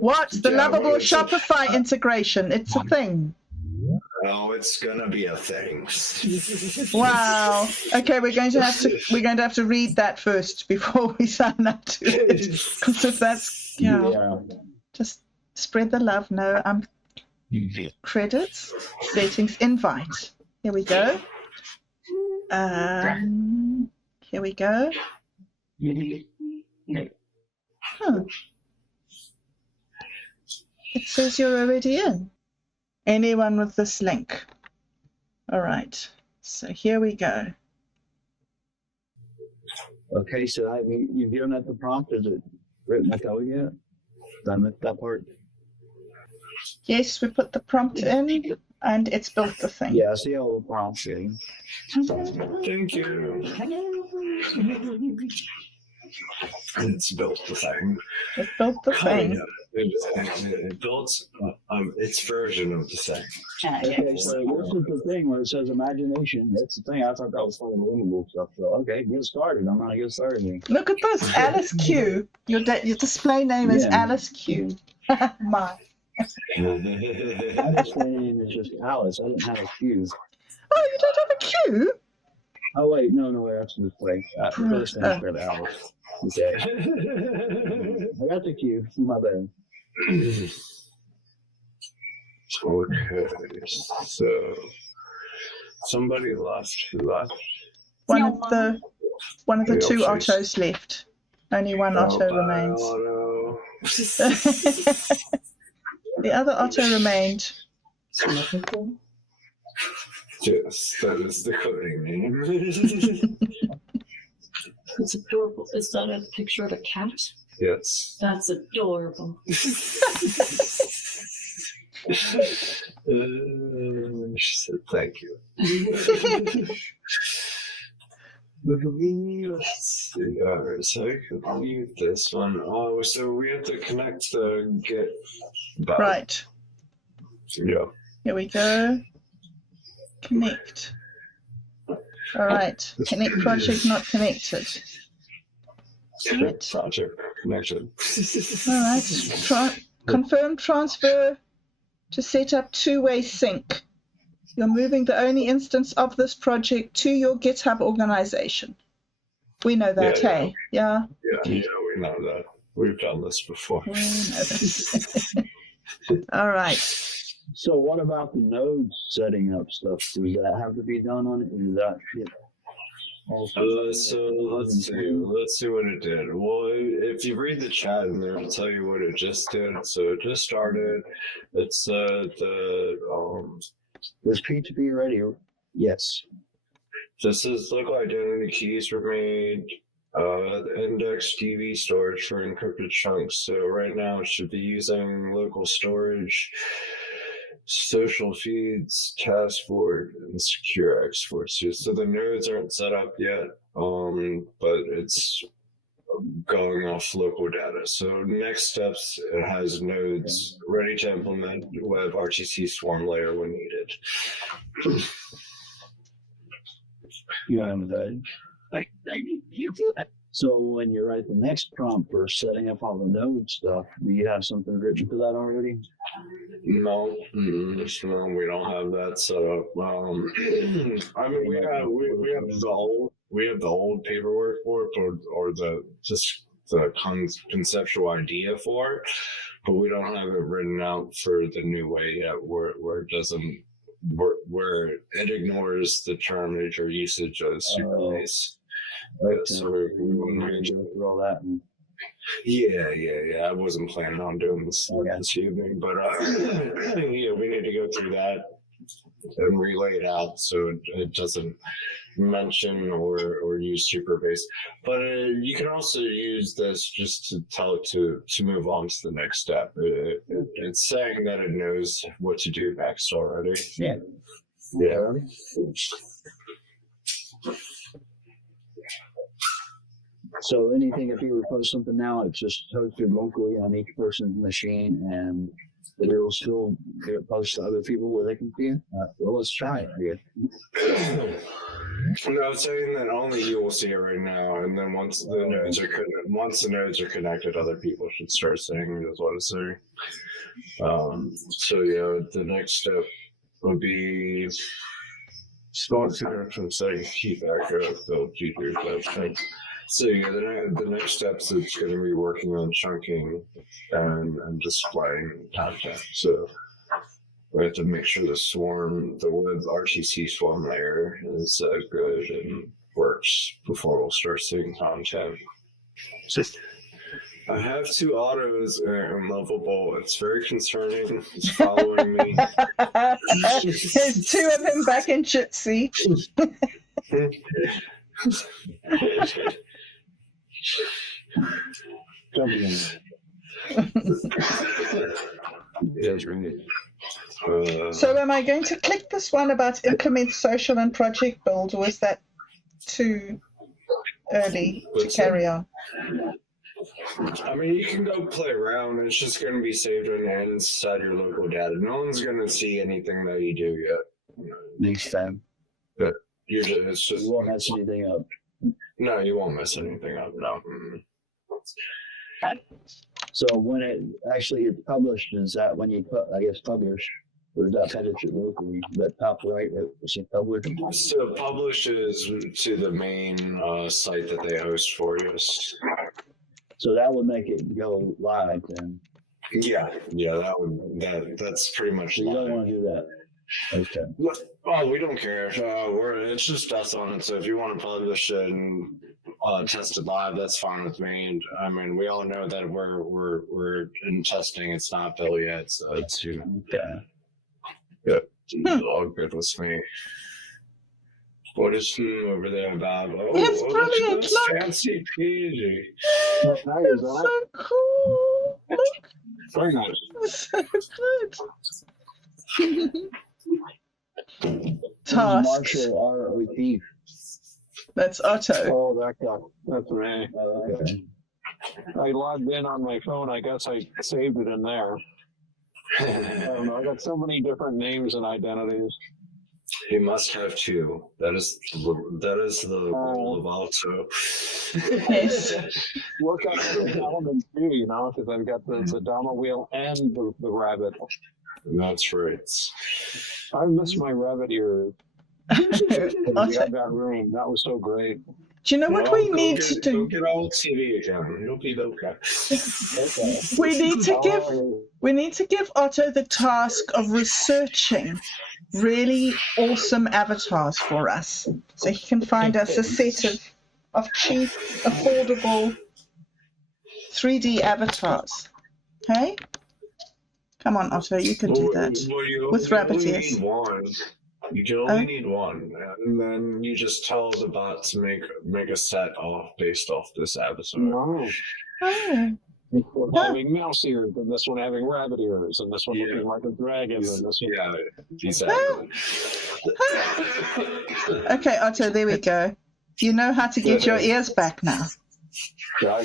What? The Lovable Shopify integration. It's a thing. Oh, it's gonna be a thing. Wow. Okay, we're going to have to read that first before we sign up to it. Because if that's just spread the love. No, credits, settings, invite. Here we go. Here we go. Huh. It says you're already in. Anyone with this link. All right. So here we go. Okay, so you've given that the prompt. Is it written like that yet? Done with that part? Yes, we put the prompt in and it's built the thing. Yeah, I see all the prompts in. Thank you. It's built the thing. It built the thing. It built its version of the thing. Okay, so this is the thing where it says imagination. That's the thing. I thought that was some of the Lovable stuff. So, okay, get started. I'm going to get started. Look at this, Alice Q. Your display name is Alice Q. My. My display name is just Alice. I don't have a Q. Oh, you don't have a Q? Oh, wait. No, that's the display. This thing's for the Alice. Okay. I got the Q. My bad. Okay, so somebody left. Who left? One of the two Ottos left. Only one Otto remains. Otto. The other Otto remained. Yes, that is the coding name. It's adorable. Is that a picture of a cat? Yes. That's adorable. She said, thank you. Let's see. All right, so I could leave this one. Oh, so we have to connect the GitHub. Right. Yeah. Here we go. Connect. All right. Connect project not connected. Right. Project connection. All right. Confirm transfer to set up two-way sync. You're moving the only instance of this project to your GitHub organization. We know that, hey? Yeah? Yeah, we know that. We've done this before. We know this. All right. So what about the nodes setting up stuff? Does that have to be done on it? Is that it? So let's see what it did. Well, if you read the chat in there, it'll tell you what it just did. So it just started. It's Is P2P ready? Yes. This is local identity keys were made. IndexedDB storage for encrypted chunks. So right now it should be using local storage, social feeds, task forward, and secure exports. So the nodes aren't set up yet, but it's going off local data. So next steps, it has nodes ready to implement WebRTC swarm layer when needed. You have that. So when you write the next prompt for setting up all the node stuff, do you have something written for that already? No, we don't have that set up. I mean, we have the old paperwork for it, or the conceptual idea for it, but we don't have it written out for the new way yet, where it doesn't, where it ignores the terminage or usage of Supabase. So we wouldn't really go through all that. Yeah. I wasn't planning on doing this this evening, but yeah, we need to go through that and relay it out so it doesn't mention or use Supabase. But you can also use this just to tell it to move on to the next step. It's saying that it knows what to do next already. Yeah. So anything, if you were to post something now, it's just hosted locally on each person's machine, and it will still get posted to other people where they can see it. Well, let's try it, I guess. No, it's saying that only you will see it right now, and then once the nodes are connected, other people should start seeing it as well as saying. So yeah, the next step would be sponsored from setting feedback of the features website. So yeah, the next steps is going to be working on chunking and displaying content. So we have to make sure the WebRTC swarm layer is good and works before we'll start seeing content. I have 2 Ottos in Lovable. It's very concerning. It's following me. There's 2 of them back in Jitsi. Yes, really. So am I going to click this one about implement social and project build, or is that too early to carry on? I mean, you can go play around. It's just going to be saved on the inside your local data. No one's going to see anything that you do yet. Next time. But it's just You won't mess anything up. No, you won't mess anything up. No. So when it actually gets published, is that when you put, I guess, publish, or is that publish it locally? That top right, it should publish. So publish is to the main site that they host for you. So that would make it go live then. Yeah, that's pretty much. So you don't want to do that. Okay. Oh, we don't care. It's just us on it. So if you want to publish it and test it live, that's fine with me. And I mean, we all know that we're in testing. It's not built yet, so it's all good with me. What is over there, Bob? Oh, It's brilliant. This Look. fancy PG. It's so cool. Look. Very nice. It's so good. Tasks. Marshall ROT. That's Otto. Oh, that guy. That's me. Okay. I logged in on my phone. I guess I saved it in there. I don't know. I got so many different names and identities. He must have 2. That is the role of Otto. Yes. Work out the element too, you know, because I've got the Dama wheel and the rabbit. That's right. I miss my rabbit ears. We Otto, had that room. That was so great. do you know what we need to Go do? get old TV again. It'll be okay. We need to give Otto the task of researching really awesome avatars for us, so he can find us a set of cheap, affordable 3D avatars. Hey, come on, Otto, you can do that with rabbit ears. You can only need one, and then you just tell the bot to make a set based off this avatar. No. Oh. Having mouse ears, and this one having rabbit ears, and this one looking like a dragon, and this one. Yeah, exactly. Okay, Otto, there we go. You know how to get your ears back now. Yeah, I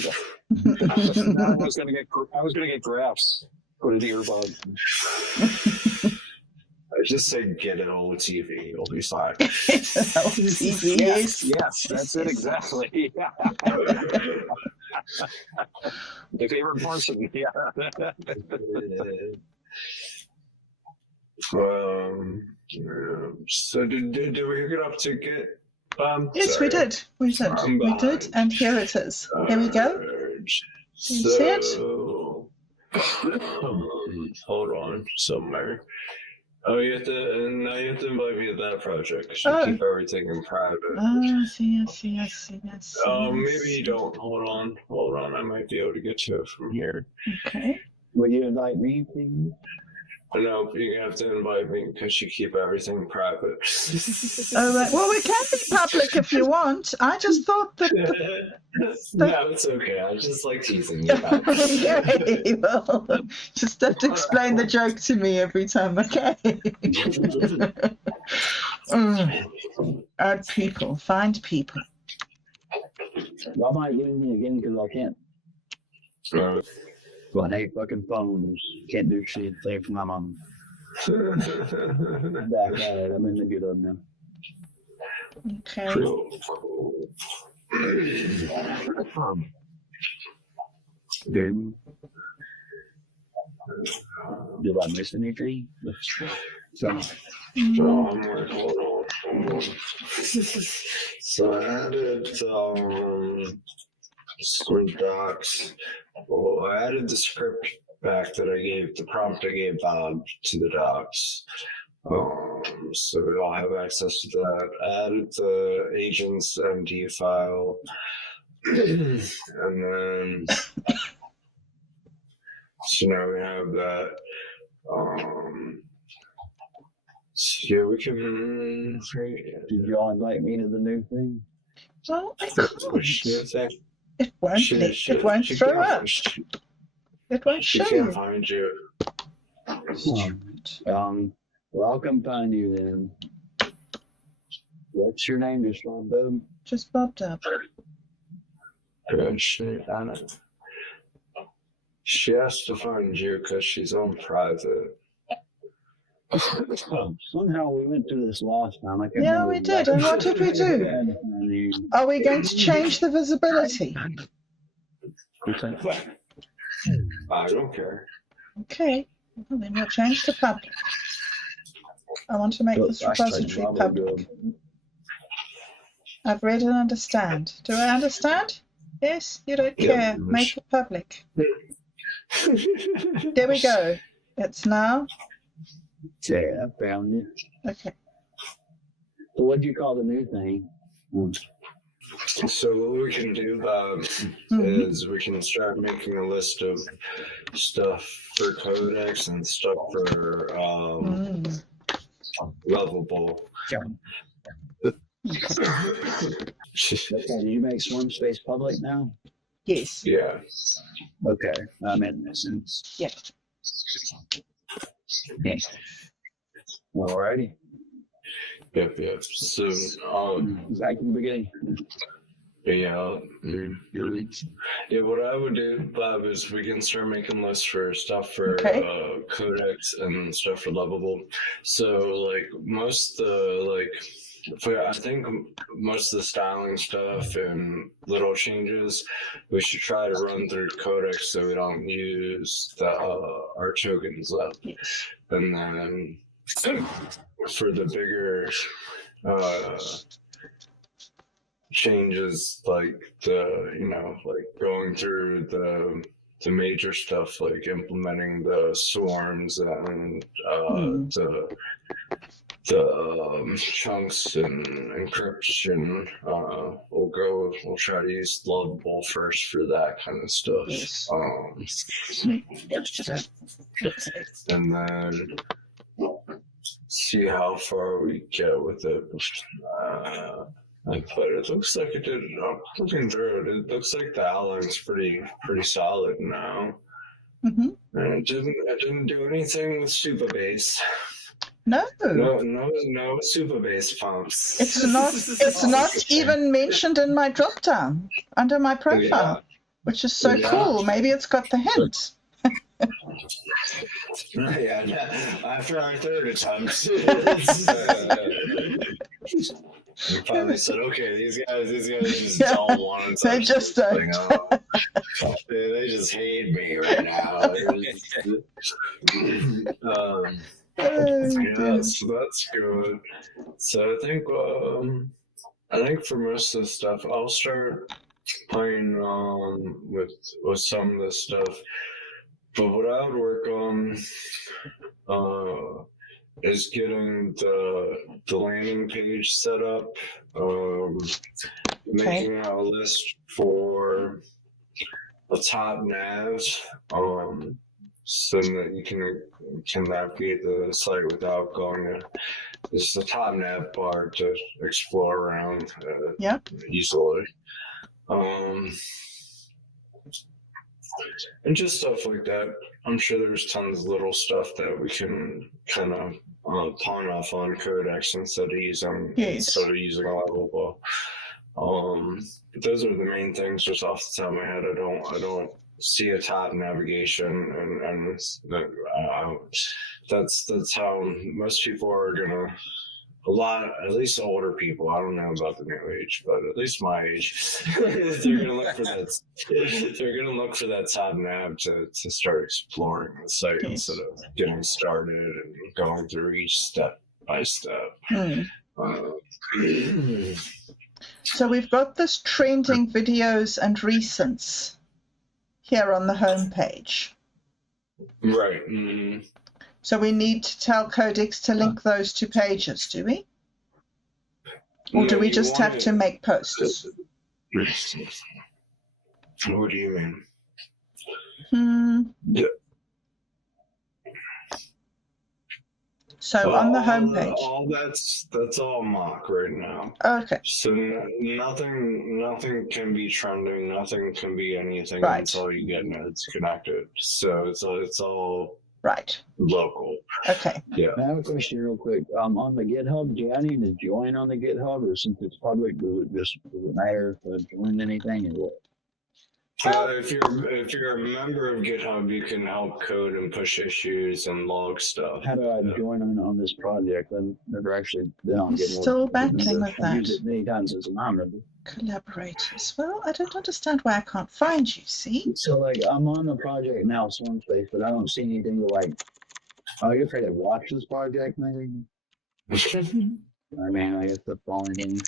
was gonna get graphs. Put an earbud. I just say get an old TV. You'll be fine. TV, Yes, that's it exactly. The favorite person, yeah. So did we hook it up to Git? Yes, we did. We did, and here it is. Here we go. So, you see it? Hold on, somewhere. Oh, you have to invite me to that project because you keep everything in private. Oh, yes. Maybe you don't. Hold on. I might be able to get to it from here. Okay. Will you invite me, please? No, you have to invite me because you keep everything private. Oh, right. Well, we can be public if you want. I just thought that. No, it's okay. I just like teasing you. Okay, well, just have to explain the joke to me every time, okay? Add people, find people. Y'all might give me again because I can't. Well, hey, fucking phones. Can't do shit. Thanks for my mom. I'm back at it. I'm in the good of now. Okay. Good. Did I miss anything? So, So I'm like, hold on. So I added some docs. Well, I added the script back that the prompt I gave Bob to the docs. So we all have access to that. I added the agent's MD file. And then, so now we have that. So yeah, we can. Did y'all invite me to the new thing? Well, I Which new thing? It won't. It won't throw up. It won't She show can't you. find you. Well, I'll come find you then. What's your name, just Bob Dub? Just Bob Dub. She has to find you because she's on private. Somehow we went through this last time. I can't Yeah, remember we did. And what did we do? Are we going to change the visibility? I don't care. Okay. Well, then we'll change to public. I want to make this repository public. I've read and understand. Do I understand? Yes? You don't care. Make it public. There we go. It's now. Yeah, I found it. Okay. So what do you call the new thing? So what we can do, Bob, is we can start making a list of stuff for Codex and stuff for Lovable. Okay, did you make Swarm Space public now? Yes. Yeah. Okay, I'm in this. Yeah. Alrighty. Yep. So, Back in the beginning. yeah. What I would do, Bob, is we can start making lists for stuff for Codex and stuff for Lovable. So, like, I think most of the styling stuff and little changes, we should try to run through Codex so we don't use our tokens up. Yes. And then for the bigger changes, like going through the major stuff, like implementing the swarms and the chunks and encryption, we'll try to use Lovable first for that kind of stuff. Yes. And then see how far we get with it. But it looks like it did. Looking through it, it looks like the outline's pretty solid now. And it didn't do anything with Supabase. No. No Supabase pumps. It's not even mentioned in my drop down under my profile, which is so cool. Maybe it's got the hint. After our third attempt, we finally said, "Okay, these guys just don't want to." They just don't. They just hate me right now. So that's good. So I think for most of the stuff, I'll start playing with some of this stuff. But what I would work on is getting the landing page set up, making a list for a top nav, so that you can navigate the site without going to it's the top nav bar to explore around easily. And just stuff like that. I'm sure there's tons of little stuff that we can kind of pawn off on Codex instead of using Lovable. Those are the main things just off the top of my head. I don't see a top navigation, and that's how most people are gonna. At least older people. I don't know about the new age, but at least my age, they're gonna look for that. They're gonna look for that top nav to start exploring the site instead of getting started and going through each step by step. So we've got this trending videos and recents here on the home page. Right. So we need to tell Codex to link those 2 pages, do we? Or do we just have to make posts? What do you mean? Yeah. So on the homepage. All that's all mock right now. Okay. So nothing can be trending. Nothing can be anything until you get nodes connected. So it's all right. Local. Okay. Yeah. I have a question real quick. On the GitHub, do I need to join on the GitHub, or since it's public, does it matter if I join anything or what? If you're a member of GitHub, you can help code and push issues and log stuff. How do I join on this project? I've never actually been on GitHub. Still battling with that. I've used it many times as a non-member. Collaborators. Well, I don't understand why I can't find you, see? So, like, I'm on the project now, Space, but I don't see anything to, like, I guess I could watch this project, maybe? I mean, I guess that's all I need.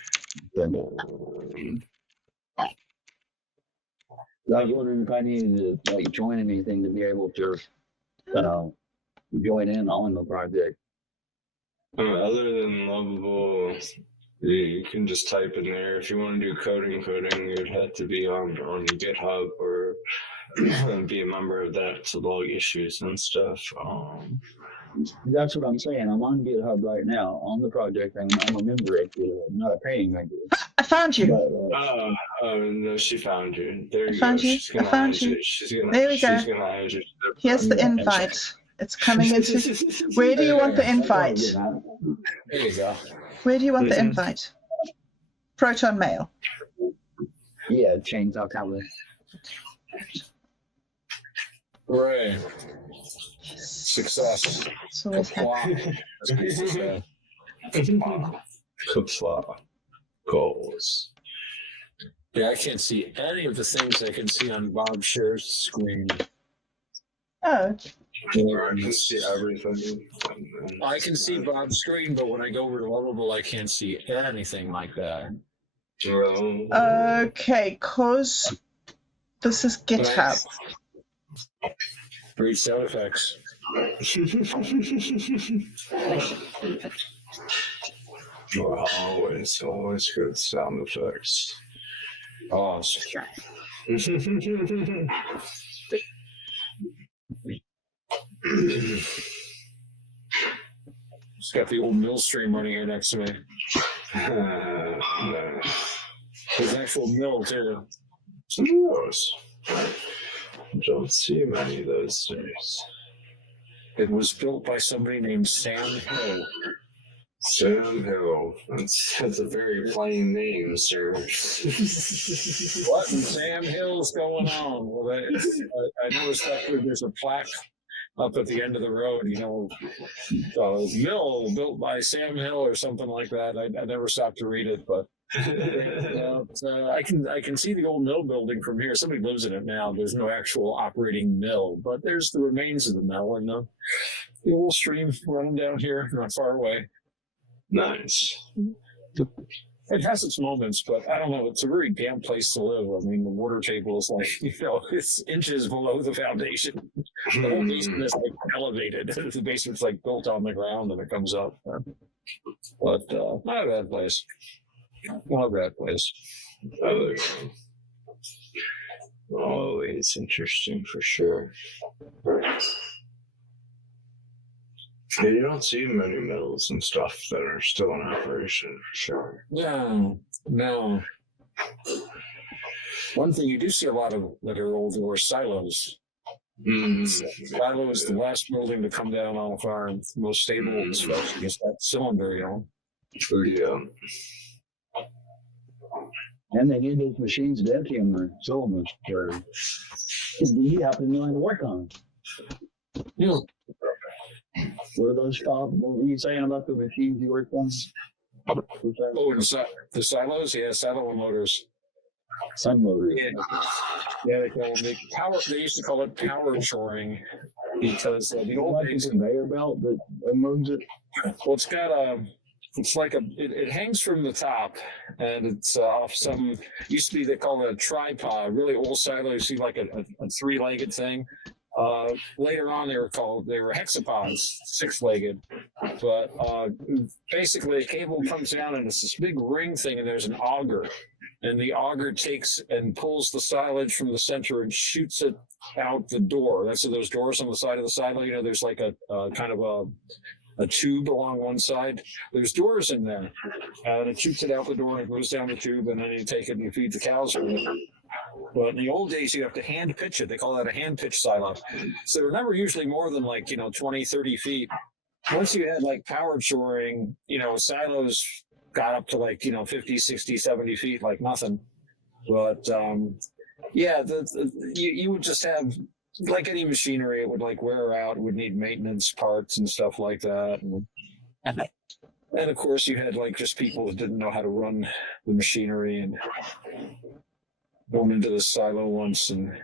I was wondering if I needed to, like, join anything to be able to join in on the project. Other than Lovable, you can just type in there. If you want to do coding, you'd have to be on GitHub or be a member of that to log issues and stuff. That's what I'm saying. I'm on GitHub right now on the project, and I'm a member of GitHub, not a paying member. I found you. Oh, no, she found you. There you found go. you. She's gonna I found add you. She's there we go. Here's the invite. It's coming into. Where do you want the invite? There you go. Where do you want the invite? Proton Mail. Yeah, change our cover. Hooray. Success. It's always happening. Kapla. Goals. Yeah, I can't see any of the things I can see on Bob's share screen. Oh. I can see everything. I can see Bob's screen, but when I go over to Lovable, I can't see anything like that. Okay, cause this is GitHub. Read sound effects. Always good sound effects. Pause. It's got the old mill stream running here next to me. There's an actual mill too. Don't see many of those days. It was built by somebody named Sam Hill. Sam Hill. That's a very plain name, sir. What in Sam Hill's going on? Well, I noticed that there's a plaque up at the end of the road, mill built by Sam Hill or something like that. I never stopped to read it, but I can see the old mill building from here. Somebody lives in it now. There's no actual operating mill, but there's the remains of the mill and the old stream running down here, not far away. Nice. It has its moments, but I don't know. It's a very damp place to live. I mean, the water table is like, it's inches below the foundation. The whole basement is like elevated. The basement's like built on the ground and it comes up. But not a bad place. Not a bad place. Always interesting for sure. Yeah, you don't see many mills and stuff that are still in operation for sure. No. One thing you do see a lot of that are old are silos. Silo is the last building to come down on a farm, most stable, especially against that cylinder, Yeah. And they need those machines to empty them or cylinders. Do you happen to know how to work on them? Yeah. What are those called? What were you saying about the machines you work on? Oh, and the silos? Yeah, silo motors. Sun motors. Yeah, they call them power. They used to call it power shoring. because the old Like a days, conveyor belt that moves it. well, it's got it's like it hangs from the top, and it's off some, used to be, they call it a tripod, really old silo. You see like a three-legged thing. Later on, they were hexapods, six-legged. But basically, a cable comes down, and it's this big ring thing, and there's an auger. And the auger takes and pulls the silage from the center and shoots it out the door. That's those doors on the side of the silo. You know, there's like a kind of a tube along one side. There's doors in there, and it shoots it out the door, and it goes down the tube, and then you take it and you feed the cows with it. But in the old days, you have to hand pitch it. They call that a hand pitch silo. So they're never usually more than 20, 30 feet. Once you had power shoring, silos got up to 50, 60, 70 feet, like nothing. But you would just have, like any machinery, it would wear out, would need maintenance parts and stuff like that. And of course you had just people that didn't know how to run the machinery, and going into the silo once, and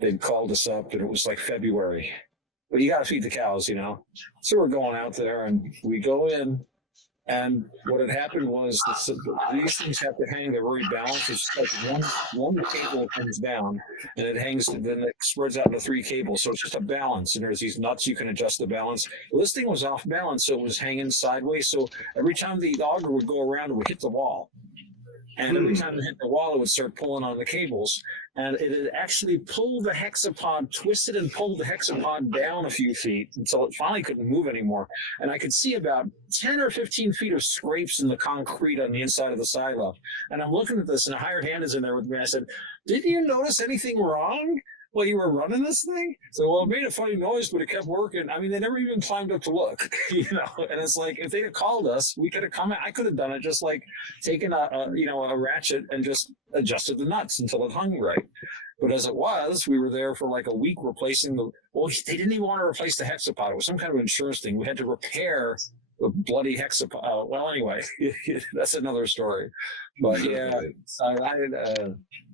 they'd called us up, and it was February, but you got to feed the cows, So we're going out there, and we go in, and what had happened was these things have to hang. They're very balanced. It's one cable comes down, and it hangs, and then it spreads out into three cables. So it's just a balance, and there's these nuts you can adjust the balance. Well, this thing was off balance, so it was hanging sideways. So every time the auger would go around, it would hit the wall. And every time it hit the wall, it would start pulling on the cables. And it had actually pulled the hexapod, twisted and pulled the hexapod down a few feet until it finally couldn't move anymore. And I could see about 10 or 15 feet of scrapes in the concrete on the inside of the silo. And I'm looking at this, and a hired hand is in there with me. I said, "Did you notice anything wrong while you were running this thing?" So, well, it made a funny noise, but it kept working. I mean, they never even climbed up to look, and it's if they'd have called us, we could have come in. I could have done it, just taken a ratchet and just adjusted the nuts until it hung right. But as it was, we were there for a week replacing they didn't even want to replace the hexapod. It was some kind of insurance thing. We had to repair the bloody hexapod. Well, anyway, that's another story. But yeah, it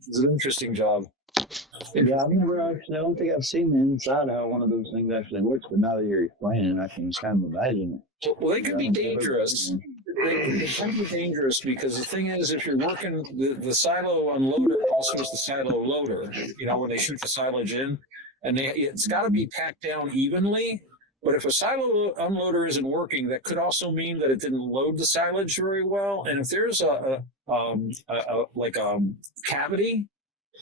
was an interesting job. Yeah, I don't think I've seen the inside of how one of those things actually works, but now that you're explaining it, I can kind of imagine it. Well, they could be dangerous. They can be dangerous because the thing is, if you're working, the silo unloader also is the silo loader, when they shoot the silage in, and it's got to be packed down evenly. But if a silo unloader isn't working, that could also mean that it didn't load the silage very well. And if there's a cavity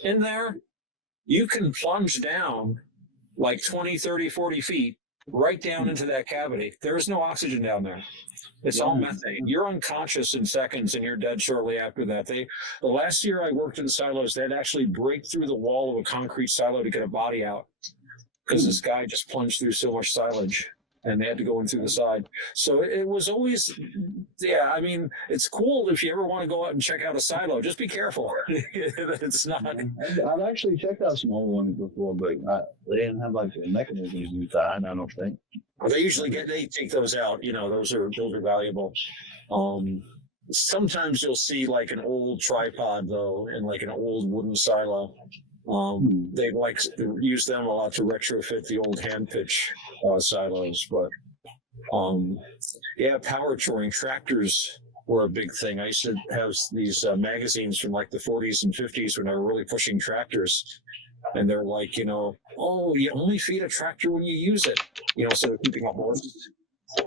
in there, you can plunge down 20, 30, 40 feet right down into that cavity. There is no oxygen down there. It's all methane. You're unconscious in seconds, and you're dead shortly after that. The last year I worked in silos, they'd actually break through the wall of a concrete silo to get a body out because this guy just plunged through so much silage, and they had to go in through the side. So it was always, it's cool if you ever want to go out and check out a silo. Just be careful. It's not. I've actually checked out some old ones before, but they didn't have the mechanisms inside, I don't think. Well, they take those out. Those are valuable. Sometimes you'll see an old tripod though, in an old wooden silo. They use them a lot to retrofit the old hand pitch silos, but power shoring tractors were a big thing. I used to have these magazines from the 40s and 50s when they were really pushing tractors, and they're oh, you only feed a tractor when you use it, so they're keeping a horse,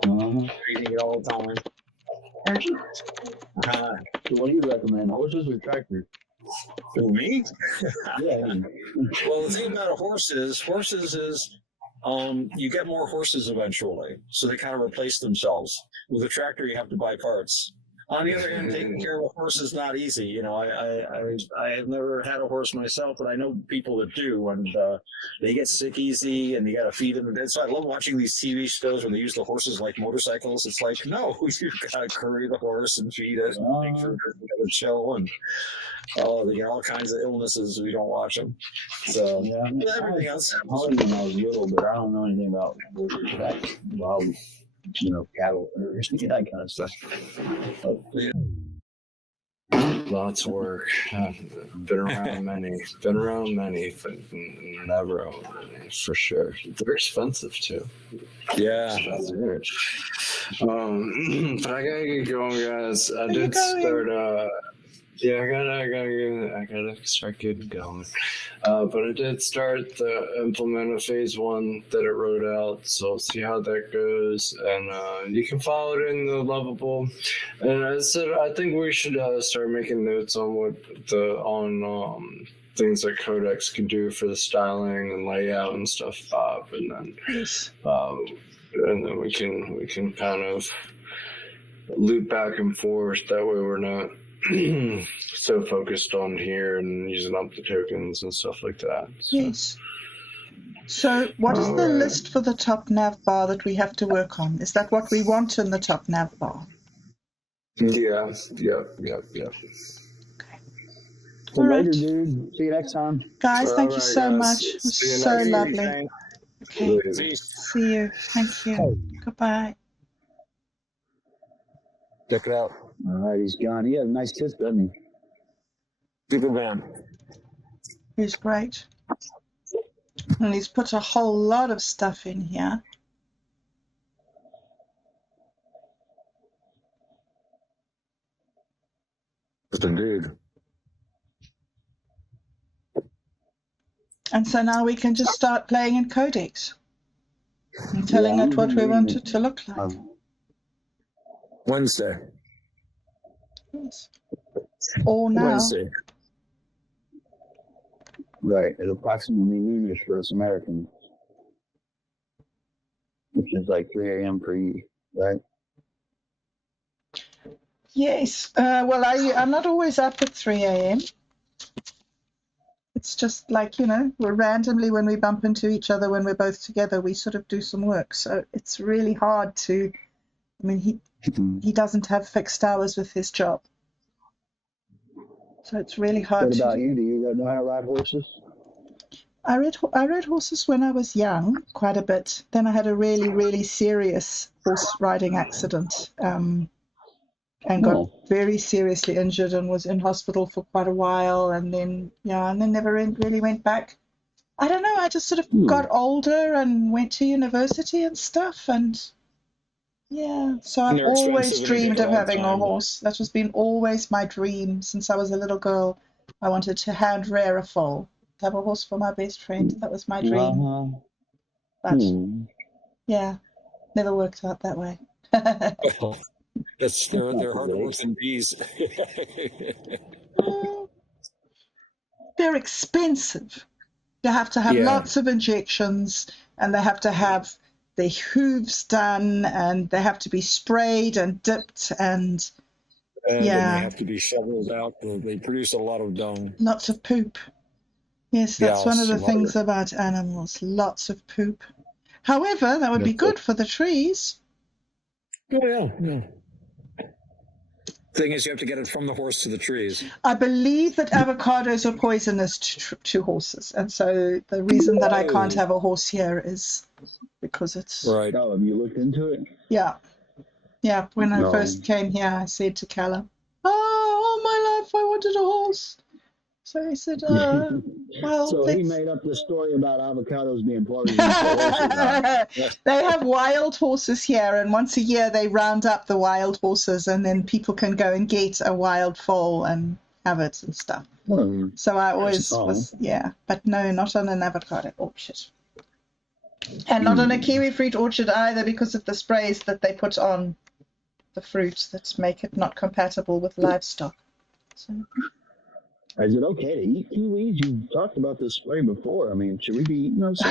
feeding it all the time. So what do you recommend, horses or tractors? For me? Yeah. Well, the thing about horses is you get more horses eventually, so they kind of replace themselves. With a tractor, you have to buy parts. On the other hand, taking care of a horse is not easy. I have never had a horse myself, but I know people that do, and they get sick easy, and you got to feed them. And so I love watching these TV shows when they use the horses like motorcycles. It's no, you've got to curry the horse and feed it, and make sure it doesn't chill, and they get all kinds of illnesses if you don't watch them. So everything else. I was little, but I don't know anything about cattle or that kind of stuff. Lots of work. Been around many, but never owned any, for sure. They're expensive too. Yeah. But I gotta get going, guys. I did start. Yeah, I gotta start getting going. But I did start the implement of phase 1 that it wrote out, so we'll see how that goes. And you can follow it in the Lovable. And I said I think we should start making notes on what things that Codex can do for the styling and layout and stuff, Bob. And then we can kind of loop back and forth. That way we're not so focused on here and using up the tokens and stuff like that. So. Yes. So what is the list for the top nav bar that we have to work on? Is that what we want in the top nav bar? Yeah. Okay. So All later, right. dude. See you next time. Guys, thank you so guys. much. It was See you so next lovely. Okay. Lazy. See you. Thank you. Goodbye. Check it out. All right, he's gone. He had a nice kiss, doesn't he? People man. He's great. And he's put a whole lot of stuff in here. Indeed. And so now we can just start playing in Codex and telling it what we want it to look like. Wednesday. Yes. Or now. Wednesday. Right, at approximately noonish for us Americans, which is like 3 a.m. for you, right? Yes. Well, I'm not always up at 3 a.m. It's just like, we're randomly when we bump into each other, when we're both together, we sort of do some work. So it's really hard to, he doesn't have fixed hours with his job. So it's really hard What about you? Do you know how to ride horses? I rode horses when I was young, quite a bit. Then I had a really, really serious horse riding accident and got very seriously injured and was in hospital for quite a while. And then never really went back. I don't know. I just sort of got older and went to university and stuff. And so I've always dreamed of having a horse. That has been always my dream since I was a little girl. I wanted to hand rear a foal. Have a horse for my best friend. That was my dream. But never worked out that way. They're hard to work than bees. They're expensive. You have to have lots of injections, and they have to have their hooves done, and they have to be sprayed and dipped, and then they have to be shoveled out. They produce a lot of dung. Lots of poop. Yes, that's one of the things about animals. Lots of poop. However, that would be good for the trees. Yeah. Thing is, you have to get it from the horse to the trees. I believe that avocados are poisonous to horses, and so the reason that I can't have a horse here is because it's right. Oh, have you looked into it? Yeah. When I first came here, I said to Callum, all my life I wanted a horse. So he said, well... So he made up the story about avocados being poisonous to horses. They have wild horses here, and once a year they round up the wild horses, and then people can go and get a wild foal and have it and stuff. So I always was, but no, not on an avocado orchard. And not on a kiwi fruit orchard either, because of the sprays that they put on the fruit that make it not compatible with livestock. So... Is it okay to eat kiwis? You've talked about this spray before. I mean, should we be eating those?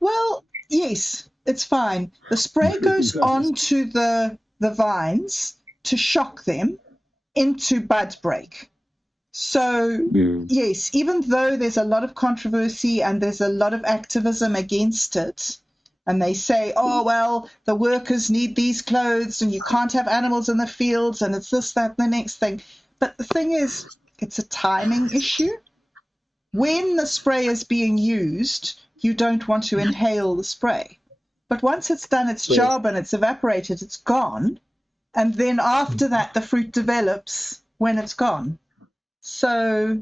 Well, yes, it's fine. The spray goes onto the vines to shock them into bud break. So, yes, even though there's a lot of controversy and there's a lot of activism against it, and they say, oh, well, the workers need these clothes and you can't have animals in the fields and it's this, that, and the next thing. But the thing is, it's a timing issue. When the spray is being used, you don't want to inhale the spray. But once it's done its job and it's evaporated, it's gone. And then after that, the fruit develops when it's gone. So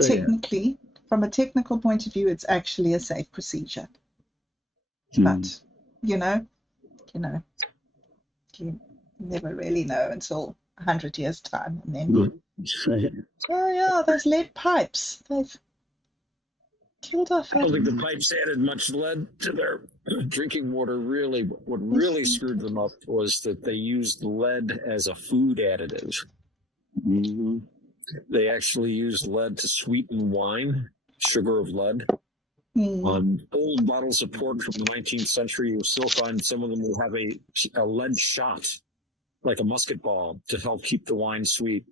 technically, from a technical point of view, it's actually a safe procedure. But, you never really know until 100 years' time. And then, those lead pipes, they've killed off. I don't think the pipes added much lead to their drinking water, really. What really screwed them up was that they used lead as a food additive. Mm-hmm. They actually used lead to sweeten wine, sugar of lead. On old bottles of port from the 19th century, you'll still find some of them will have a lead shot, like a musket ball, to help keep the wine sweet.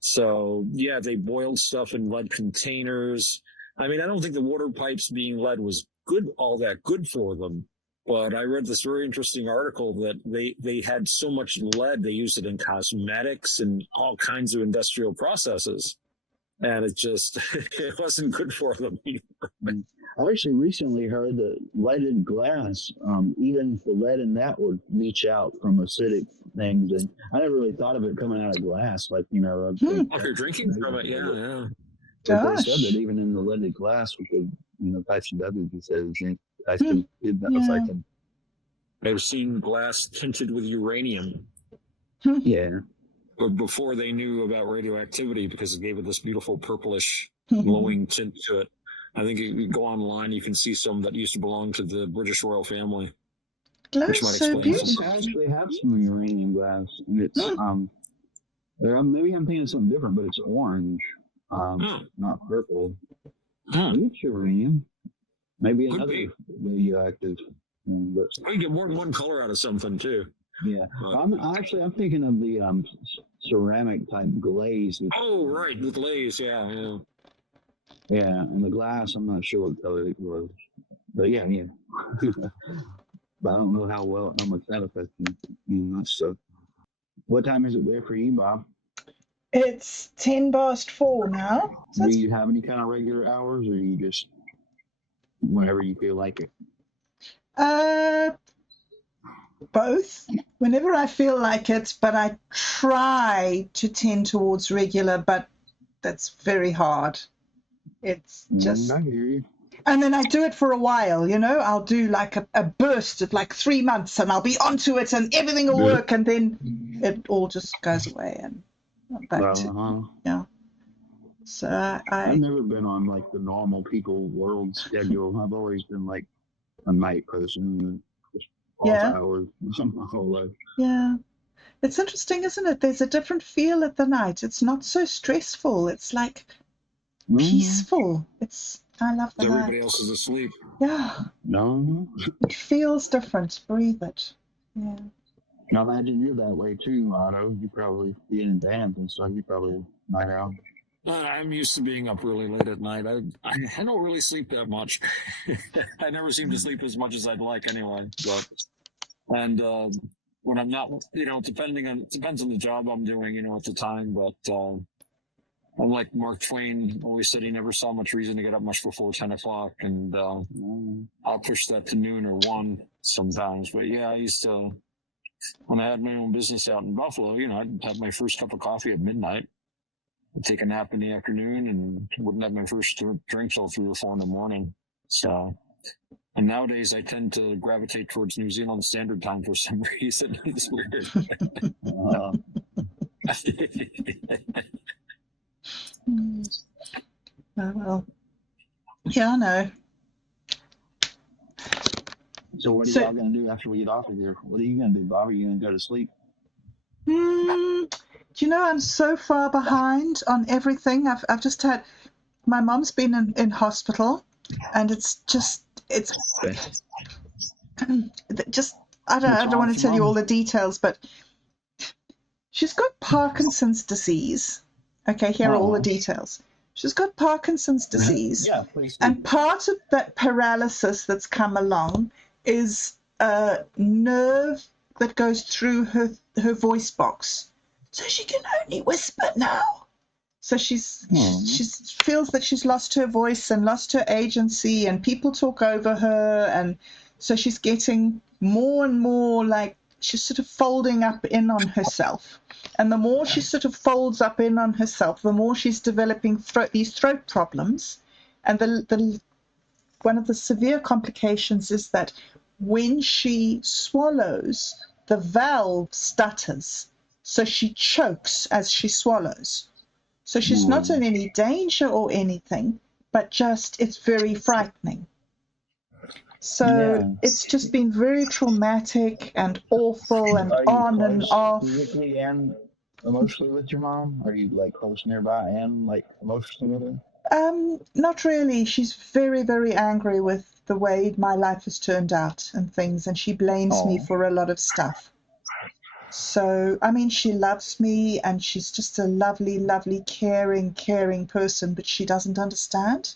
So, yeah, they boiled stuff in lead containers. I mean, I don't think the water pipes being lead was all that good for them. But I read this very interesting article that they had so much lead, they used it in cosmetics and all kinds of industrial processes. And it wasn't good for them either. I actually recently heard that leaded glass, even the lead in that would leach out from acidic things. And I never really thought of it coming out of glass. Like, If you're drinking from it, yeah. But they said that even in the leaded glass, we could, types of W, he says, I still did that if I can. I've seen glass tinted with uranium. Yeah. But before they knew about radioactivity, because it gave it this beautiful purplish glowing tint to it. I think if you go online, you can see some that used to belong to the British royal family. Glass so beautiful. I actually have some uranium glass. And it's maybe I'm thinking of something different, but it's orange, not purple. It's uranium. Maybe another radioactive thing, but you get more than one color out of something too. Yeah, I'm thinking of the ceramic type glaze. Oh, right, the glaze, yeah. Yeah, and the glass, I'm not sure what color it was, but yeah. But I don't know how much that affects me. So, what time is it there for you, Bob? It's 4:10 now. So do you have any kind of regular hours, or you just whenever you feel like it? Both. Whenever I feel like it, but I try to tend towards regular, but that's very hard. It's just... I hear you. And then I do it for a while, I'll do like a burst of like 3 months and I'll be onto it and everything will work, and then it all just goes away and I'm back to... Yeah. So I've never been on like the normal people world schedule. I've always been like a night person. Hours, my whole life. Yeah. It's interesting, isn't it? There's a different feel at the night. It's not so stressful. It's like peaceful. I love the night. Everybody else is asleep. Yeah. No. It feels different. Breathe it. Yeah. Now imagine you're that way too, Otto. You probably being in bands and stuff. You probably night out. I'm used to being up really late at night. I don't really sleep that much. I never seem to sleep as much as I'd like anyway. And when I'm not, depends on the job I'm doing, at the time. But I'm like Mark Twain always said he never saw much reason to get up much before 10 o'clock. And I'll push that to noon or 1 sometimes. But yeah, I used to, when I had my own business out in Buffalo, I'd have my first cup of coffee at midnight. I'd take a nap in the afternoon and wouldn't have my first drink till 3 or 4 in the morning. So, and nowadays I tend to gravitate towards New Zealand Standard Time for some reason. It's weird. Well, yeah, I know. So what are y'all going to do after we get off of here? What are you going to do, Bob? Are you going to go to sleep? I'm so far behind on everything. I've just had, my mom's been in hospital, and it's just I don't want to tell you all the details, but she's got Parkinson's disease. Okay, here are all the details. She's got Parkinson's disease. Yeah, please. And part of that paralysis that's come along is a nerve that goes through her voice box. So she can only whisper now. So she feels that she's lost her voice and lost her agency, and people talk over her, and so she's getting more and more like she's sort of folding up in on herself. And the more she sort of folds up in on herself, the more she's developing these throat problems. And one of the severe complications is that when she swallows, the valve stutters. So she chokes as she swallows. So she's not in any danger or anything, but just it's very frightening. So it's just been very traumatic and awful and on and off. Physically and emotionally with your mom? Are you like close nearby and like emotionally with her? Not really. She's very, very angry with the way my life has turned out and things, and she blames me for a lot of stuff. So, I mean, she loves me and she's just a lovely, lovely, caring person, but she doesn't understand.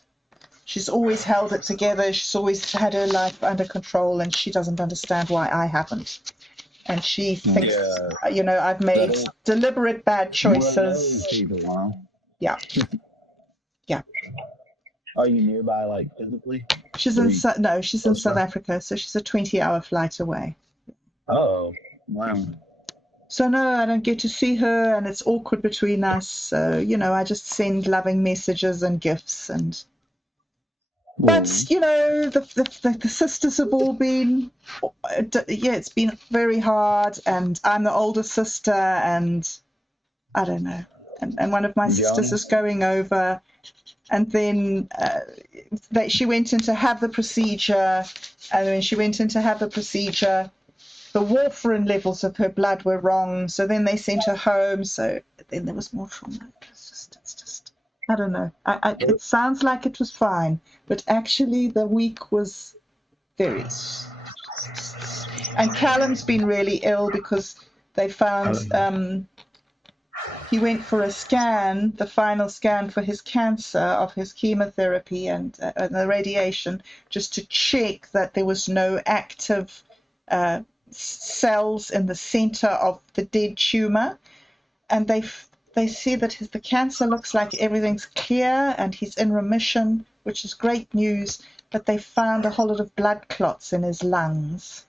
She's always held it together. She's always had her life under control, and she doesn't understand why I haven't. And she thinks, I've made deliberate bad choices. Yeah. Yeah. Are you nearby, like physically? She's in South Africa, so she's a 20-hour flight away. Oh, wow. So no, I don't get to see her, and it's awkward between us. So I just send loving messages and gifts and. But the sisters have all been, it's been very hard, and I'm the older sister, and I don't know, and one of my sisters is going over, and then she went in to have the procedure, and when she went in to have the procedure, the warfarin levels of her blood were wrong, so then they sent her home. So then there was more trauma. It's just. I don't know. It sounds like it was fine, but actually the week was very. And Callum's been really ill because they found he went for a scan, the final scan for his cancer of his chemotherapy and the radiation, just to check that there was no active cells in the center of the dead tumor, and they see that the cancer looks like everything's clear and he's in remission, which is great news, but they found a whole lot of blood clots in his lungs.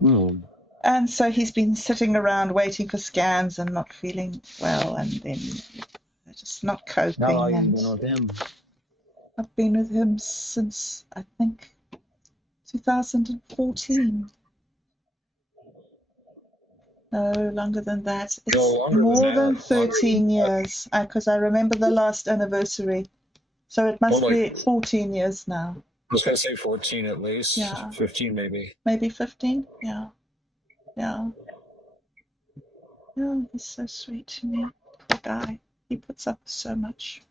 And so he's been sitting around waiting for scans and not feeling well, and then just not coping. How long have you been with him? I've been with him since, I think, 2014. No, longer than that. It's more than 13 years, because I remember the last anniversary. So it must be 14 years now. I was going to say 14 at least. Yeah. 15 maybe. Maybe 15? Yeah. Yeah. Oh, he's so sweet to me. Poor guy. He puts up with so much.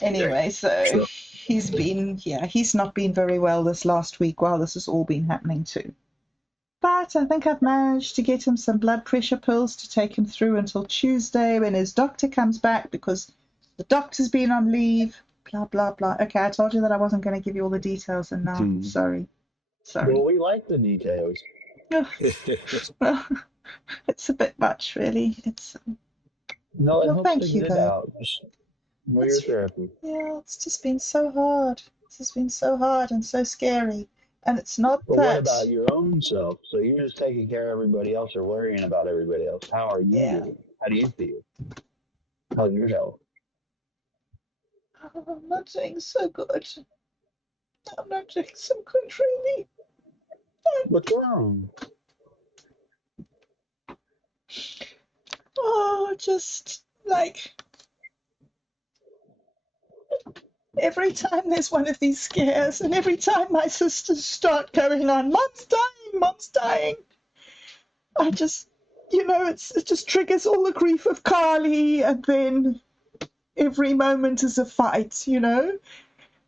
Anyway, so he's not been very well this last week while this has all been happening too. But I think I've managed to get him some blood pressure pills to take him through until Tuesday when his doctor comes back, because the doctor's been on leave, blah, blah, blah. Okay, I told you that I wasn't going to give you all the details, and now, sorry. Well, we like the details. Well, it's a bit much, really. It's No, it helps thank to you, get it though. out. Just more your therapy. Yeah, it's just been so hard. This has been so hard and so scary. And it's not But that. what about your own self? So you're just taking care of everybody else or worrying about everybody else. How are you doing? How do you feel? How's your health? Oh, I'm not doing so good. I'm not doing so good, really. What's wrong? Oh, just like every time there's one of these scares, and every time my sisters start going on, Mom's dying, I just, it just triggers all the grief of Carly, and then every moment is a fight,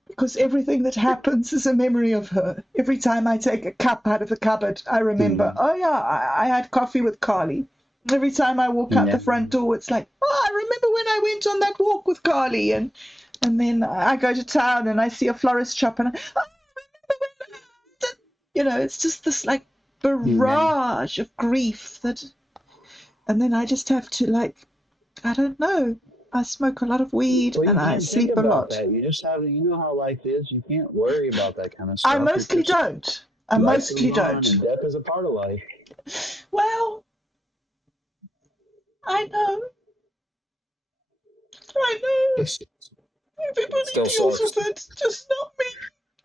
because everything that happens is a memory of her. Every time I take a cup out of the cupboard, I remember, oh yeah, I had coffee with Carly. Every time I walk out the front door, it's like, oh, I remember when I went on that walk with Carly, and then I go to town and I see a florist shop, and I remember when it's just this like barrage of grief and then I just have to I don't know. I smoke a lot of weed and I sleep a lot. That. You just have to, how life is. You can't worry about that kind of stuff. I mostly don't. I Life mostly goes on, don't. and death is a part of life. Well, I know. Everybody Still deals sucks. with it, just not me.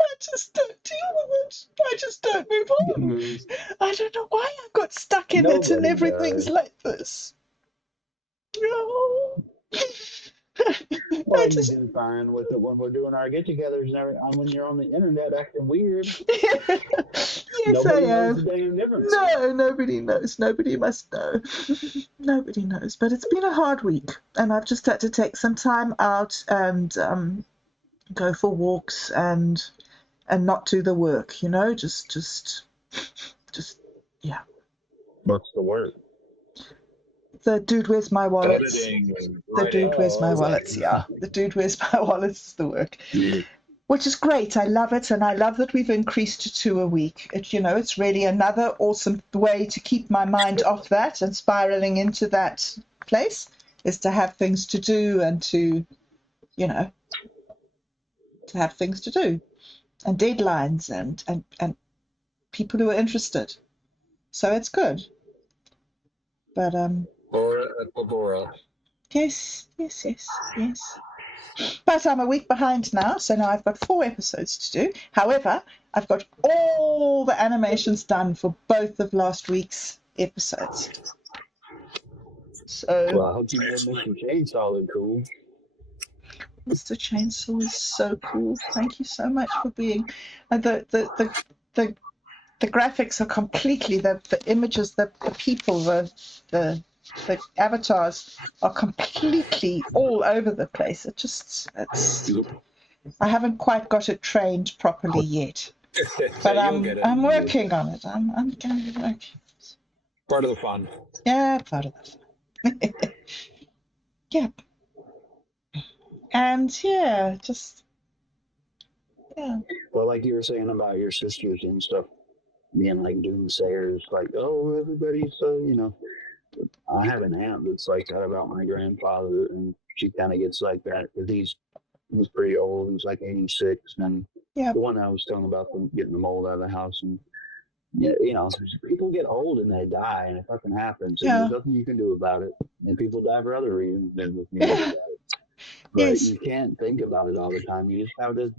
I just don't deal with it. I just don't move on. I don't know why I got stuck in it and Nobody everything's does. like this. No. Well, I you just. do fine with it when we're doing our get-togethers and everything. When you're on the internet acting weird, Yes, nobody I knows the am. damn difference. No, nobody knows. Nobody must know. Nobody knows. But it's been a hard week, and I've just had to take some time out and go for walks and not do the work. You know, just yeah. What's the word? The dude, where's my wallets? Editing and The writing. dude, where's my Exactly. wallets? Yeah, the dude, where's my wallets is the work. Yeah. Which is great. I love it, and I love that we've increased to 2 a week. It's really another awesome way to keep my mind off that and spiraling into that place, is to have things to do and to have things to do and deadlines and people who are interested. So it's good. But Bora. yes. But I'm a week behind now, so now I've got 4 episodes to do. However, I've got all the animations done for both of last week's episodes. So Well, I hope you made Mr. Chainsaw look cool. Mr. Chainsaw is so cool. Thank you so much for being the graphics are completely the images, the people, the avatars are completely all over the place. I haven't quite got it trained properly yet, but I'm working on it. I'm going to work. Part of the fun. Yeah, part of the fun. Yeah, and yeah. Well, like you were saying about your sisters and stuff, being like doomsayers, like, oh, everybody's so. I have an aunt that's like that about my grandfather, and she kind of gets like that because he was pretty old. He was like 86, and Yeah. the one I was telling about them getting the mold out of the house, and people get old and they die, and it fucking happens, and there's nothing you can do about it. And people die for other reasons than with me. But you can't think about it all the time. You just have to,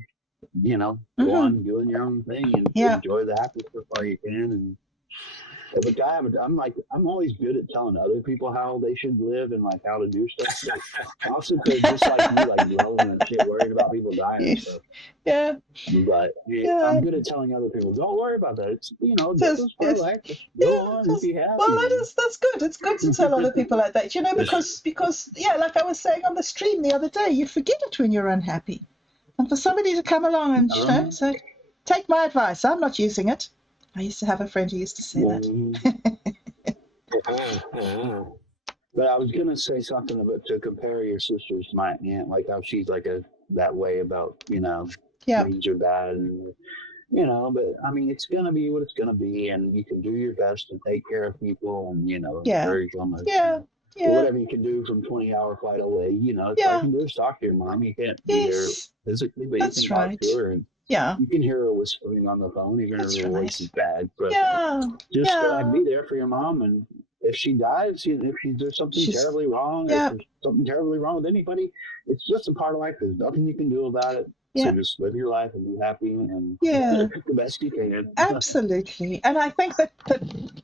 go on doing your own thing and enjoy the happy stuff while you can. And as a guy, I'm always good at telling other people how they should live and like how to do stuff. But also, because just like you, like dwelling and shit, worried about people dying and stuff. Yeah. But I'm good at telling other people, don't worry about that. It's this is part of life. Just go on and be happy. Well, that's good. It's good to tell other people like that, because like I was saying on the stream the other day, you forget it when you're unhappy, and for somebody to come along and say, take my advice. I'm not using it. I used to have a friend who used to say that. But I was gonna say something about to compare your sisters to my aunt, like how she's like that way about things are bad, and but I mean it's gonna be what it's gonna be, and you can do your best to take care of people, and encourage them. Whatever you can do from 20-hour flight away, all you can do is talk to your mom. You can't be there physically, but you can talk to her, and you can hear her whispering on the phone, even if her voice is bad. But just be there for your mom, and if she dies, if there's something terribly wrong, if there's something terribly wrong with anybody, it's just a part of life. There's nothing you can do about it. So just live your life and be happy and do the best you can. Absolutely. And I think that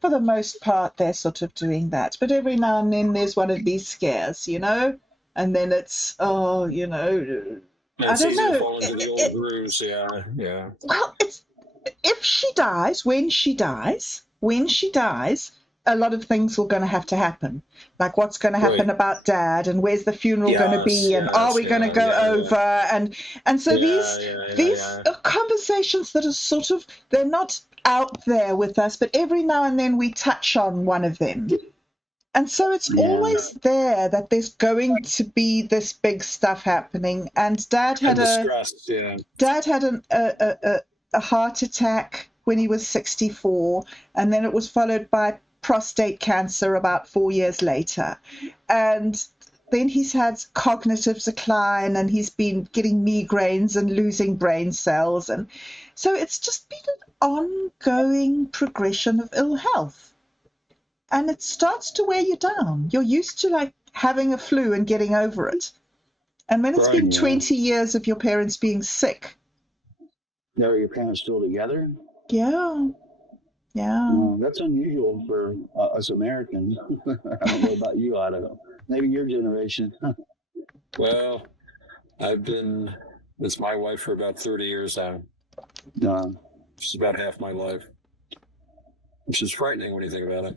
for the most part, they're sort of doing that. But every now and then there's one of these scares, and then it's, I don't know. Fall into the old grooves, yeah. Well, if she dies, when she dies, a lot of things are going to have to happen. Like what's going to happen about Dad, and where's the funeral going to be, and are we going to go over? And so these are conversations that are sort of, they're not out there with us, but every now and then we touch on one of them. And so it's always there that there's going to be this big stuff happening. And Dad had a heart attack when he was 64, and then it was followed by prostate cancer about 4 years later. And then he's had cognitive decline, and he's been getting migraines and losing brain cells. And so it's just been an ongoing progression of ill health. And it starts to wear you down. You're used to like having a flu and getting over it. And when it's been 20 years of your parents being sick. Are your parents still together? Yeah. Yeah. That's unusual for us Americans. I don't know about you, Otto. Maybe your generation. Well, I've been with my wife for about 30 years now. Which is about half my life. Which is frightening when you think about it.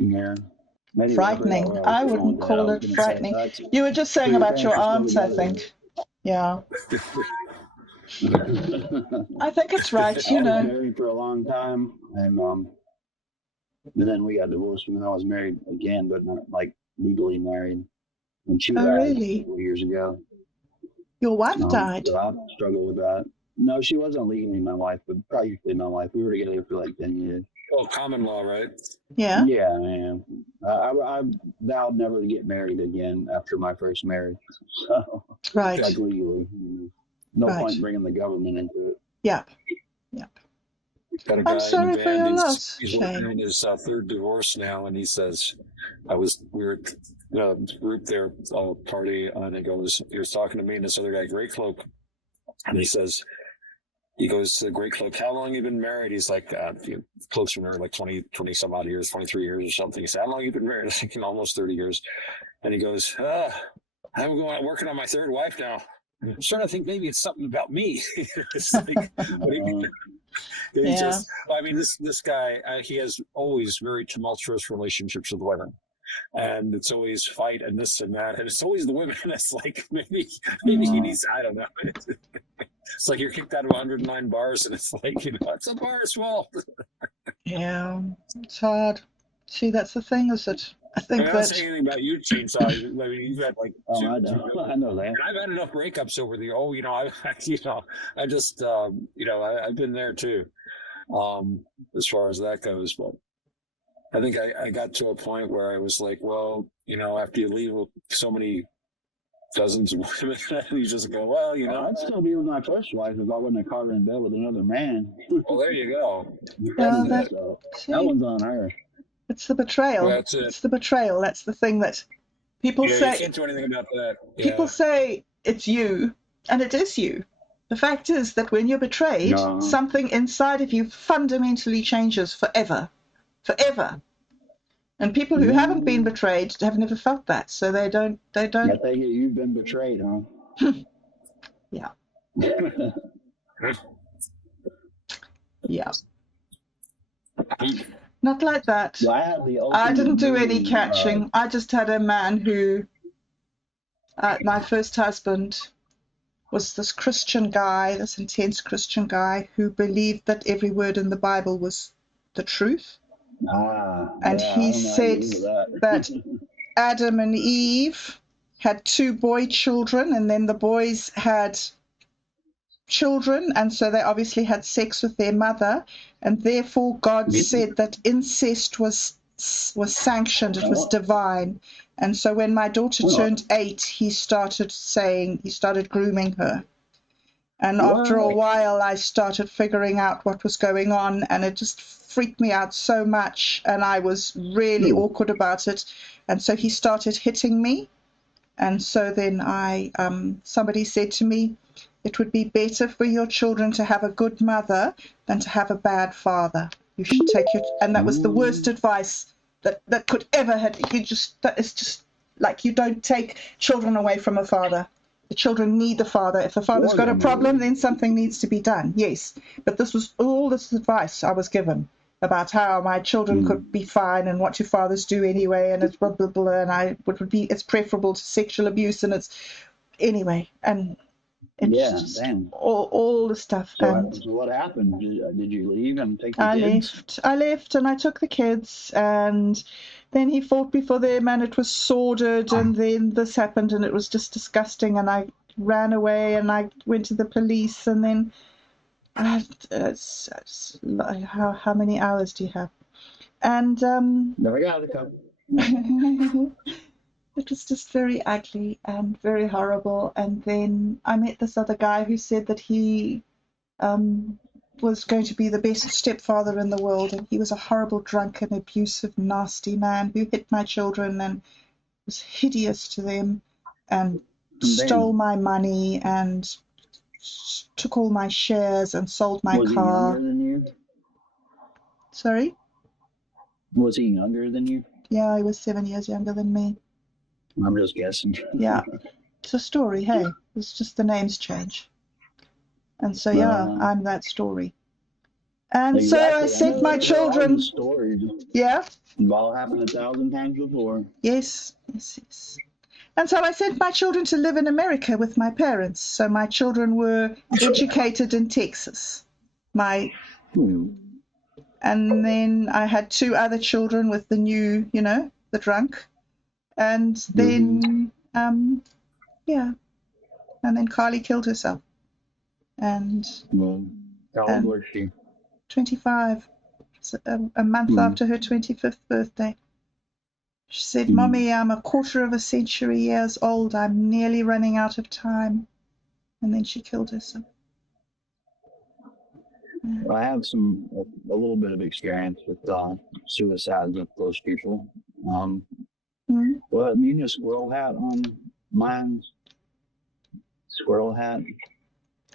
Yeah. Maybe frightening. I wouldn't call it frightening. You were just saying about your aunt, I think. Yeah. I think it's right, I was married for a long time, and then we got divorced when I was married again, but not like legally married. When she died really? a couple years ago. Your wife died? So I struggled with that. No, she wasn't legally my wife, but practically my wife. We were together for like 10 years. Oh, common law, right? Yeah. Yeah, man. I vowed never to get married again after my first marriage. So, right. Like legally. No point bringing the government into it. Yeah. Yeah. Got a guy I'm sorry for your loss. He's working on his third divorce now, and he says, we were group there, party, and he was talking to me and this other guy, Grey Cloak, and he goes to Grey Cloak, how long have you been married? He's like, close to married, like 20 some odd years, 23 years or something. He said, how long have you been married? Like, almost 30 years. And he goes, I'm working on my third wife now. I'm starting to think maybe it's something about me. It's like, this guy, he has always very tumultuous relationships with women. And it's always fight and this and that. And it's always the women that's like, maybe he needs, I don't know. It's like you're kicked out of 109 bars and it's like, it's a bar's fault. Yeah, it's hard. See, that's the thing, is it? I think I'm not saying anything about you, Chainsaw. I mean, you've had like I know that. And I've had enough breakups over the. I've been there too, as far as that goes. But I think I got to a point where I was like, well, after you leave with so many dozens of women, you just go, well, I'd still be with my first wife if I wasn't a caught her in bed with another man. Well, there you go. That one's on her. It's the betrayal. Well, that's it. It's the betrayal. That's the thing that people say. You can't do anything about that. Yeah. People say it's you, and it is you. The fact is that when you're betrayed, something inside of you fundamentally changes forever. Forever. And people who haven't been betrayed have never felt that, so they don't. I think you've been betrayed, huh? Yeah. Yeah. Not like that. Well, I didn't do any catching. I just had a man who, my first husband, was this Christian guy, this intense Christian guy who believed that every word in the Bible was the truth. And he said that Adam and Eve had 2 boy children, and then the boys had children, and so they obviously had sex with their mother, and therefore God said that incest was sanctioned, it was divine. And so when my daughter turned 8, he started grooming her. And after a while, I started figuring out what was going on, and it just freaked me out so much, and I was really awkward about it. And so he started hitting me. And so then somebody said to me, it would be better for your children to have a good mother than to have a bad father. You should take and that was the worst advice that could ever have. That is just like, you don't take children away from a father. The children need the father. If the father's got a problem, then something needs to be done. Yes. But this was all this advice I was given about how my children could be fine and what your fathers do anyway, and it's blah, blah, blah, and it's preferable to sexual abuse, and it's anyway, and it's all the stuff. So what happened? Did you leave and take the kids? I left and I took the kids, and then he fought before them, and it was sordid, and then this happened, and it was just disgusting, and I ran away, and I went to the police, and then how many hours do you have? And no, I got a couple. It was just very ugly and very horrible. And then I met this other guy who said that he was going to be the best stepfather in the world, and he was a horrible, drunken, abusive, nasty man who hit my children and was hideous to them and stole my money and took all my shares and sold my car. Was he younger than you? Sorry? Was he younger than you? Yeah, he was 7 years younger than me. I'm just guessing. Yeah. It's a story, hey? It's just the names change. And so, yeah, I'm that story. And exactly. so I sent my children. Yeah? We've all happened 1,000 times before. Yes. And so I sent my children to live in America with my parents. So my children were educated in Texas. And then I had 2 other children with the new, the drunk. And then, and then Carly killed herself. And how old was she? 25. It's a month after her 25th birthday. She said, Mommy, I'm 1/4 of a century years old. I'm nearly running out of time. And then she killed herself. I have a little bit of experience with suicides with those people. Well, you know, squirrel hat on mine's squirrel hat.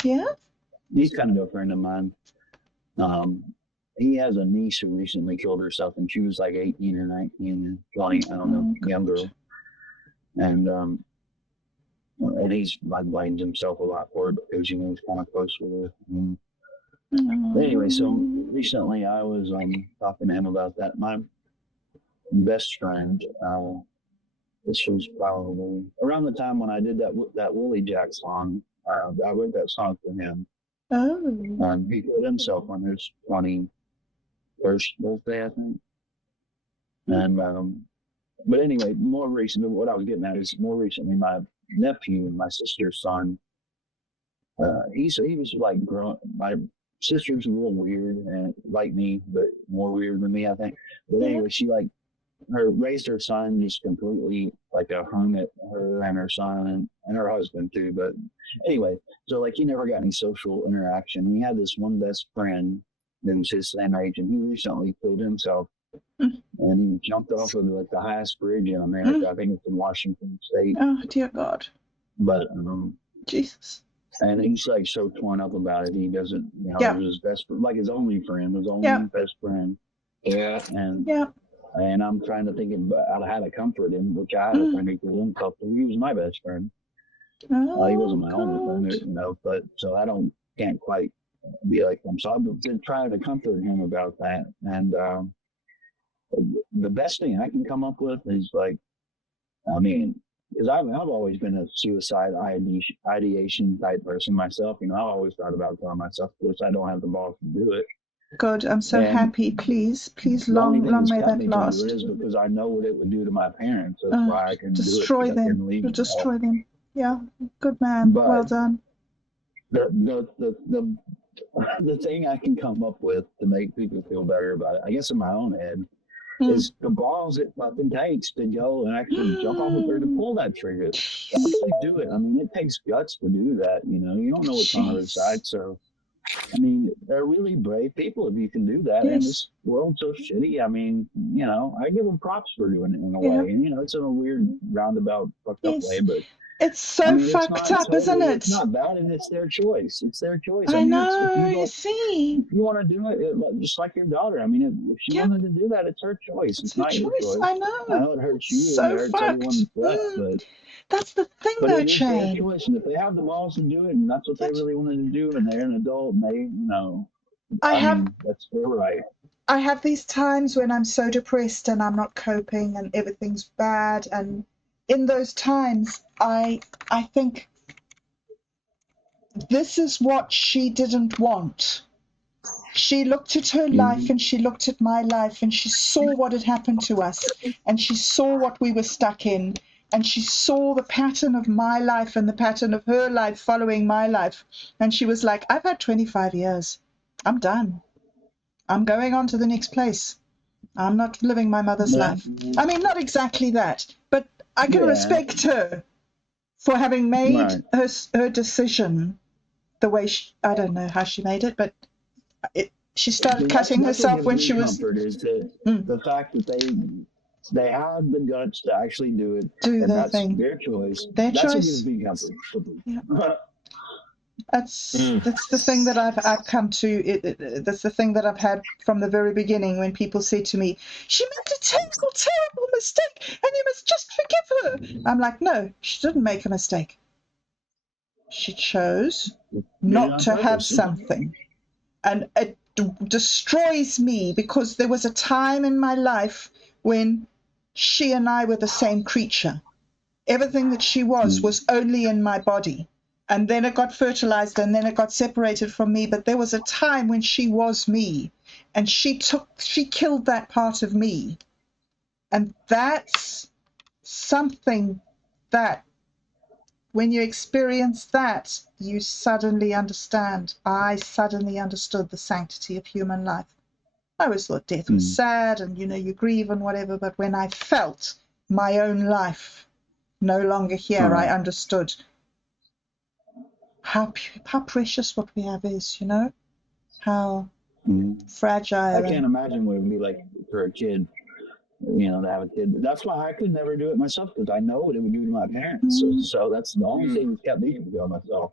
Yeah? He's kind of a friend of mine. He has a niece who recently killed herself, and she was like 18 or 19, 20, I don't know, young girl. And he's like blames himself a lot for it because, you know, he's kind of close with her. But anyway, so recently I was talking to him about that. My best friend, this was probably around the time when I did that Willie Jack song. I wrote that song for him. He killed himself on his 21st birthday, I think. And but anyway, more recently, what I was getting at is more recently, my nephew, my sister's son, he was like growing. My sister's a little weird and like me, but more weird than me, I think. But anyway, she raised her son just completely like a hermit, her and her son and her husband too. But anyway, so like he never got any social interaction. He had this one best friend that was his same age, and he recently killed himself. And he jumped off of like the highest bridge in America. I think it's in Washington State. Oh dear God! But Jesus. And he's like so torn up about it. He doesn't, you know, it was his best, like his only friend, his only best friend. Yeah. And I'm trying to think about how to comfort him, which I had a friend who killed himself. He was my best friend. He wasn't my only friend, you know, but so can't quite be like him. So I've been trying to comfort him about that. And the best thing I can come up with is like, I mean, because I've always been a suicide ideation type person myself. You know, I've always thought about killing myself, of course I don't have the balls to do it. Good, I'm so happy. Please, long may that last. It is because I know what it would do to my parents. That's why I can destroy do it. Them. Destroy them. Yeah, good man. But well done. The thing I can come up with to make people feel better about it, I guess in my own head, is the balls it fucking takes to go and actually jump off of there to pull that trigger. Actually do it. I mean, it takes guts to do that, you know. You don't know what's on the other side. So, I mean, they're really brave people if you can do that. And this world's so shitty. I mean, you know, I give them props for doing it in a way. And, you know, it's in a weird, roundabout, fucked up way, but it's so fucked up, isn't it? It's not bad, and it's their choice. It's their choice. I know, you see. If you want to do it, just like your daughter. I mean, if she wanted to do that, it's her choice. It's not your choice. I know. I know it hurts you so and it hurts everyone but that's the thing, though, Shane. Their choice, and if they have the balls to do it, and that's what they really wanted to do, and they're an adult, and they, you know, I mean, that's their right. I have these times when I'm so depressed and I'm not coping and everything's bad, and in those times, I think this is what she didn't want. She looked at her life and she looked at my life and she saw what had happened to us and she saw what we were stuck in and she saw the pattern of my life and the pattern of her life following my life. And she was like, I've had 25 years. I'm done. I'm going on to the next place. I'm not living my mother's life. I mean, not exactly that, but I can respect her for having made her decision the way I don't know how she made it, but she started cutting herself when she was. Is the fact that they have the guts to actually do it, and that's thing. their choice. That's choice. What gives me comfort. Yeah. That's the thing that I've come to. That's the thing that I've had from the very beginning when people say to me, "She made a terrible, terrible mistake, and you must just forgive her." I'm like, no, she didn't make a mistake. She chose not to have something, and it destroys me because there was a time in my life when she and I were the same creature. Everything that she was only in my body. And then it got fertilized and then it got separated from me. But there was a time when she was me and she killed that part of me. And that's something that when you experience that, you suddenly understand. I suddenly understood the sanctity of human life. I always thought death was sad and, you grieve and whatever. But when I felt my own life no longer here, I understood how precious what we have is, how fragile. I can't imagine what it would be like for a kid, to have a kid. That's why I could never do it myself, because I know what it would do to my parents. So that's the only thing that kept me from doing myself.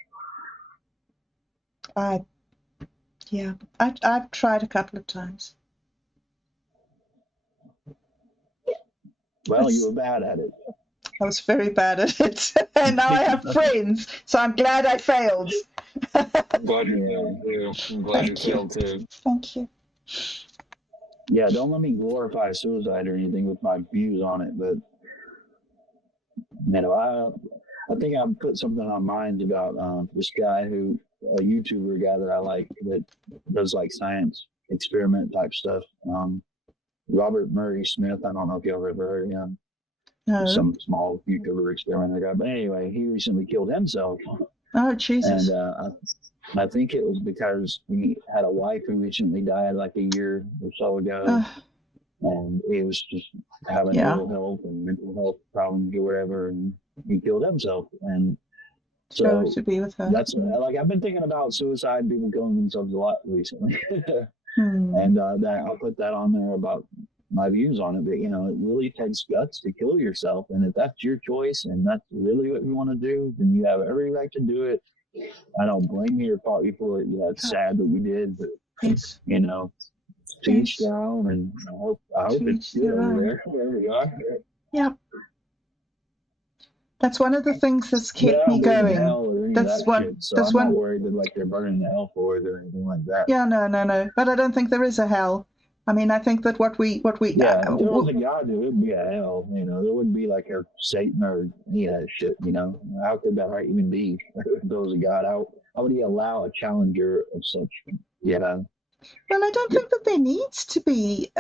I've tried a couple of times. Well, you were bad at it. I was very bad at it, and now I have friends, so I'm glad I failed. I'm glad you failed too. Thank you. Yeah, don't let me glorify suicide or anything with my views on it, but I think I put something on mine about this guy a YouTuber guy that I like that does like science experiment type stuff. Robert Murray Smith. I don't know if y'all ever heard of him. No. Some small YouTuber experimenter guy. But anyway, he recently killed himself. Oh, Jesus. And I think it was because he had a wife who recently died like a year or so ago. And he was just having ill health and mental health problems or whatever. And he killed himself. And so to be with her. That's like, I've been thinking about suicide, people killing themselves a lot recently. And I'll put that on there about my views on it. But, it really takes guts to kill yourself. And if that's your choice and that's really what you want to do, then you have every right to do it. I don't blame you or fault you for it. Yeah, it's sad that we did, but, to each their own. And I hope it's good over there, wherever you are. Yeah. That's one of the things that's kept me going. That's one. I'm not worried that like they're burning the hell for it or anything like that. Yeah, no. But I don't think there is a hell. I mean, I think that what we if there was a God, there would be a hell. There wouldn't be like a Satan or shit. How could that even be? If there was a God, how would he allow a challenger of such? Well, I don't think that there needs to be,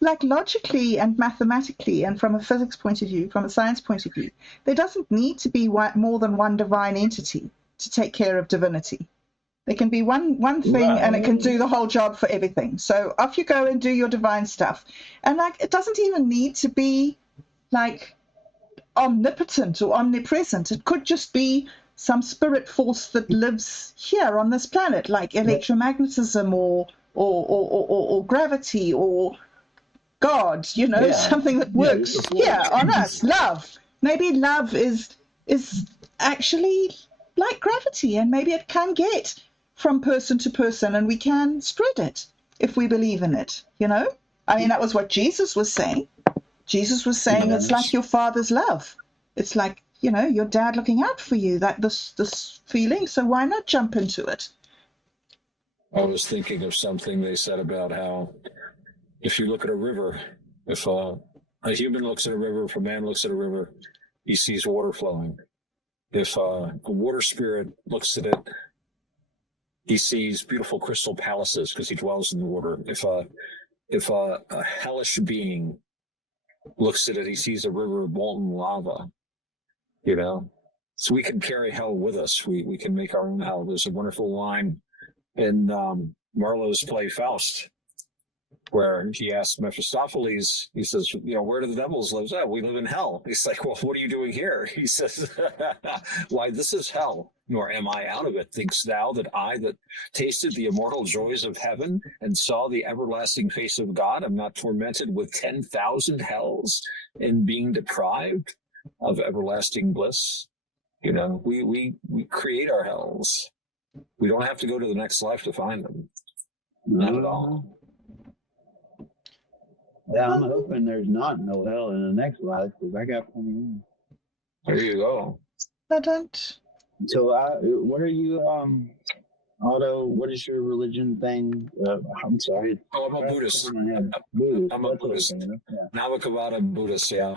like logically and mathematically and from a physics point of view, from a science point of view, there doesn't need to be more than one divine entity to take care of divinity. There can be one thing and it can do the whole job for everything. So off you go and do your divine stuff. And it doesn't even need to be like omnipotent or omnipresent. It could just be some spirit force that lives here on this planet, like electromagnetism or gravity or God, something that works here on us. Love. Maybe love is actually like gravity, and maybe it can get from person to person and we can spread it if we believe in it, I mean, that was what Jesus was saying. Jesus was saying it's like your father's love. It's like, your dad looking out for you, that this feeling. So why not jump into it? I was thinking of something they said about how if you look at a river, if a human looks at a river, if a man looks at a river, he sees water flowing. If a water spirit looks at it, he sees beautiful crystal palaces because he dwells in the water. If a hellish being looks at it, he sees a river of molten lava. So we can carry hell with us. We can make our own hell. There's a wonderful line in Marlowe's play Faust where he asks Mephistopheles, he says, where do the devils live? Oh, we live in hell. He's like, well, what are you doing here? He says, why, this is hell, nor am I out of it. Thinkst thou that I that tasted the immortal joys of heaven and saw the everlasting face of God am not tormented with 10,000 hells in being deprived of everlasting bliss? We create our hells. We don't have to go to the next life to find them. Not at all. Yeah, I'm hoping there's not no hell in the next life, because I got plenty of them. There you go. I don't. So, what are you, Otto, what is your religion thing? I'm sorry. Oh, I'm a Buddhist. Buddhist. I'm a Buddhist. Yeah. Navakavada Buddhist, yeah.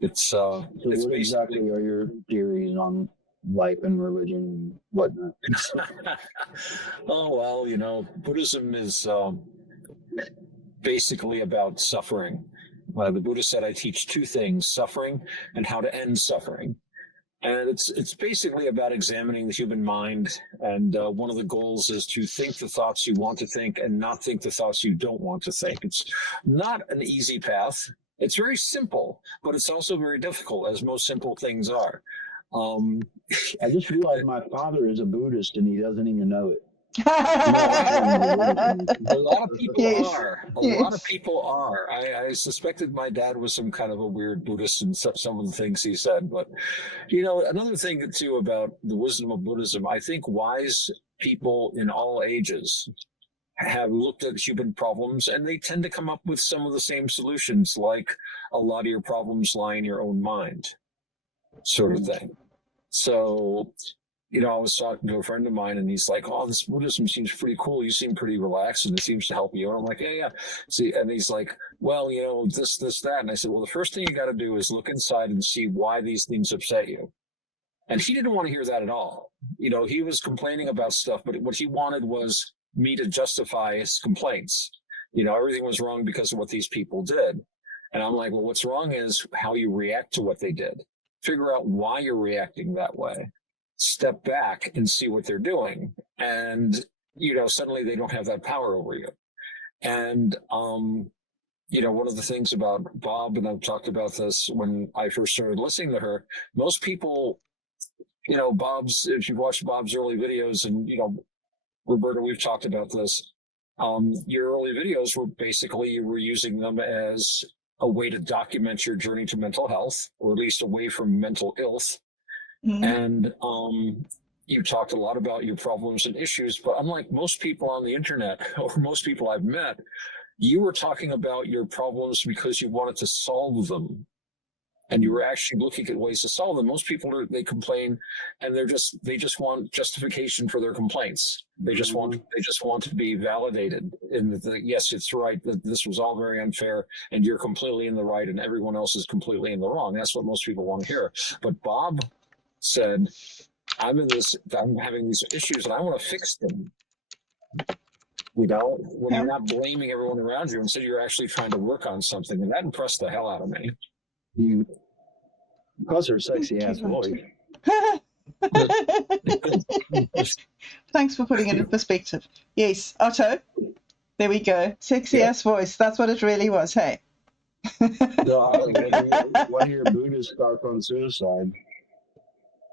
It's So it's what exactly are your theories on life and religion and whatnot? Oh, well, Buddhism is basically about suffering. The Buddha said, I teach two things, suffering and how to end suffering. And it's basically about examining the human mind. And one of the goals is to think the thoughts you want to think and not think the thoughts you don't want to think. It's not an easy path. It's very simple, but it's also very difficult, as most simple things are. I just realized my father is a Buddhist and he doesn't even know it. A lot of people are. A lot of people are. I suspected my dad was some kind of a weird Buddhist in some of the things he said. But, another thing, too, about the wisdom of Buddhism, I think wise people in all ages have looked at human problems, and they tend to come up with some of the same solutions, like a lot of your problems lie in your own mind, sort of thing. So, I was talking to a friend of mine, and he's like, oh, this Buddhism seems pretty cool. You seem pretty relaxed, and it seems to help you. And I'm like, yeah. See, and he's like, well, this, that. And I said, well, the first thing you got to do is look inside and see why these things upset you. And he didn't want to hear that at all. He was complaining about stuff, but what he wanted was me to justify his complaints. Everything was wrong because of what these people did. And I'm like, well, what's wrong is how you react to what they did. Figure out why you're reacting that way. Step back and see what they're doing. And, suddenly they don't have that power over you. And, one of the things about Bob, and I've talked about this when I first started listening to her, most people, if you've watched Bob's early videos, and, Roberta, we've talked about this. Your early videos were basically, you were using them as a way to document your journey to mental health, or at least away from mental illness. Mm-hmm. And you talked a lot about your problems and issues, but unlike most people on the internet, or most people I've met, you were talking about your problems because you wanted to solve them. And you were actually looking at ways to solve them. Most people they complain, and they just want justification for their complaints. They just want to be validated in that, yes, it's right, that this was all very unfair, and you're completely in the right, and everyone else is completely in the wrong. That's what most people want to hear. But Bob said, I'm having these issues, and I want to fix them. When you're not blaming everyone around you, instead you're actually trying to work on something, and that impressed the hell out of me. Because her sexy ass voice. Thanks for putting it in perspective. Yes, Otto. There we go. Sexy ass voice. That's what it really was. Hey. Why do your Buddhists start on suicide?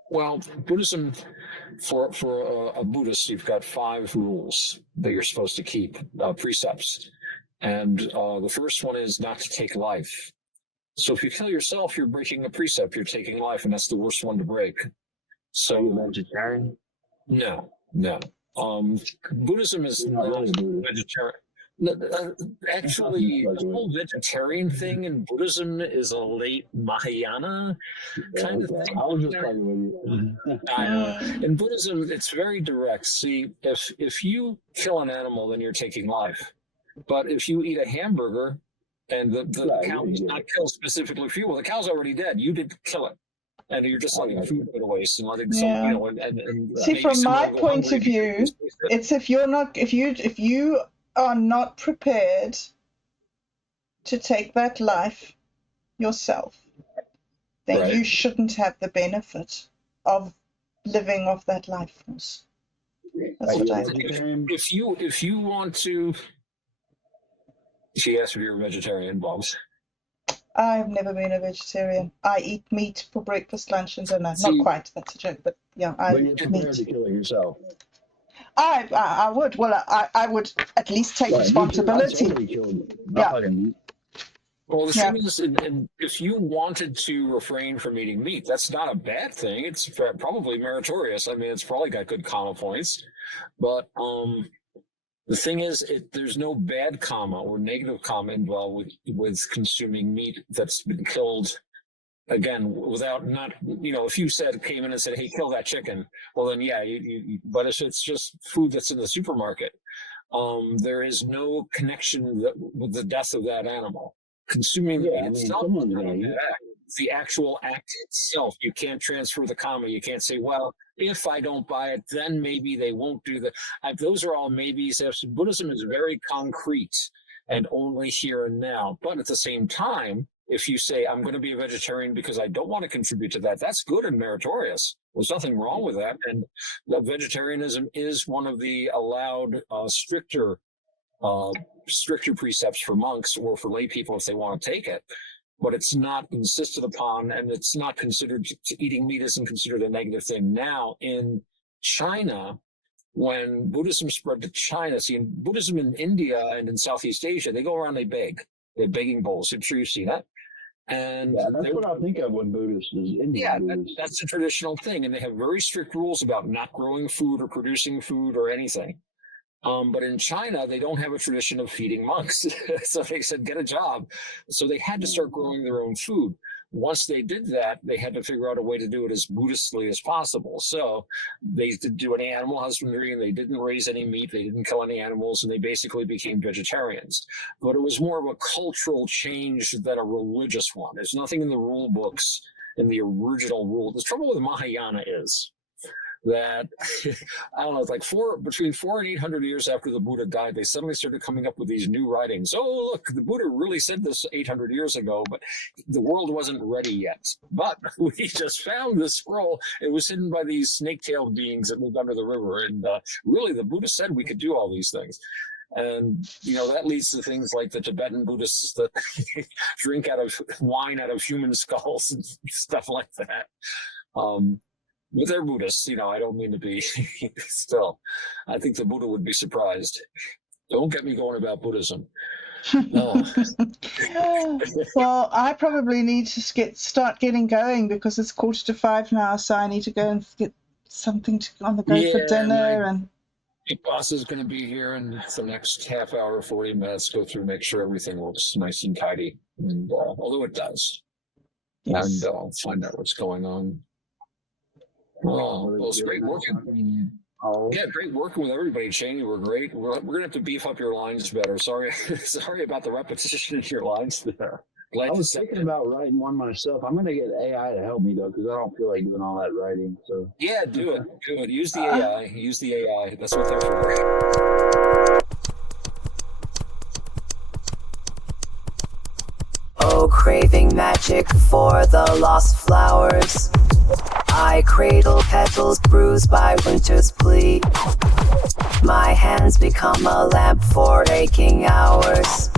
Well, Buddhism, for a Buddhist, you've got 5 rules that you're supposed to keep, precepts. And the first one is not to take life. So if you kill yourself, you're breaking a precept, you're taking life, and that's the worst one to break. So, are you vegetarian? No. Buddhism is not vegetarian. Actually, the whole vegetarian thing in Buddhism is a late Mahayana kind of thing. I was just talking with you. In Buddhism, it's very direct. See, if you kill an animal, then you're taking life. But if you eat a hamburger, and the cow is not killed specifically for you, well, the cow's already dead. You didn't kill it. And you're just letting food go to waste and letting some, and see, from my point of view, it's if you are not prepared to take that life yourself, then you shouldn't have the benefit of living off that life force. That's what I think. If you want to, She asked if you're a vegetarian, Bobs. I've never been a vegetarian. I eat meat for breakfast, lunch, and dinner. See, not quite. That's a joke, but yeah, I But you're eat prepared meat. to kill it yourself. I would. Well, I would at least take responsibility. Well, the thing is, and if you wanted to refrain from eating meat, that's not a bad thing. It's probably meritorious. I mean, it's probably got good comma points. But the thing is, there's no bad comma or negative comma involved with consuming meat that's been killed. Again, without not, if you came in and said, "Hey, kill that chicken," well, then yeah, but if it's just food that's in the supermarket, there is no connection with the death of that animal. Consuming meat itself, the actual act itself, you can't transfer the comma. You can't say, "Well, if I don't buy it, then maybe they won't do that." Those are all maybes. Buddhism is very concrete and only here and now. But at the same time, if you say, "I'm going to be a vegetarian because I don't want to contribute to that," that's good and meritorious. There's nothing wrong with that. And vegetarianism is one of the allowed stricter precepts for monks or for lay people if they want to take it. But it's not insisted upon, and it's not considered, eating meat isn't considered a negative thing. Now, in China, when Buddhism spread to China, see, in Buddhism in India and in Southeast Asia, they go around, they beg. They're begging bowls. I'm sure you've seen that. And that's what I think of when Buddhist is Indian. Yeah, that's a traditional thing. And they have very strict rules about not growing food or producing food or anything. But in China, they don't have a tradition of feeding monks. So they said, get a job. So they had to start growing their own food. Once they did that, they had to figure out a way to do it as Buddhistly as possible. So they didn't do any animal husbandry, and they didn't raise any meat. They didn't kill any animals, and they basically became vegetarians. But it was more of a cultural change than a religious one. There's nothing in the rule books, in the original rule. The trouble with Mahayana is that, I don't know, it's like between 400 and 800 years after the Buddha died, they suddenly started coming up with these new writings. Oh, look, the Buddha really said this 800 years ago, but the world wasn't ready yet. But we just found this scroll. It was hidden by these snake-tailed beings that moved under the river. And really, the Buddha said we could do all these things. And, that leads to things like the Tibetan Buddhists that drink wine out of human skulls and stuff like that. But they're Buddhists, I don't mean to be still. I think the Buddha would be surprised. Don't get me going about Buddhism. No. Well, I probably need to start getting going because it's 4:45 now, so I need to go and get something on the go for dinner. And my boss is going to be here in the next half hour, 40 minutes, go through, make sure everything looks nice and tidy. And although it does. Yes. And I'll find out what's going on. Well, it's great working. Yeah, great working with everybody, Shane. You were great. We're gonna have to beef up your lines better. Sorry about the repetition in your lines there. I was thinking about writing one myself. I'm gonna get AI to help me though, because I don't feel like doing all that writing. So yeah, do it. Use the AI. Use the AI. That's what they're for. Oh, craving magic for the lost flowers. I cradle petals bruised by winter's plea. My hands become a lamp for aching hours.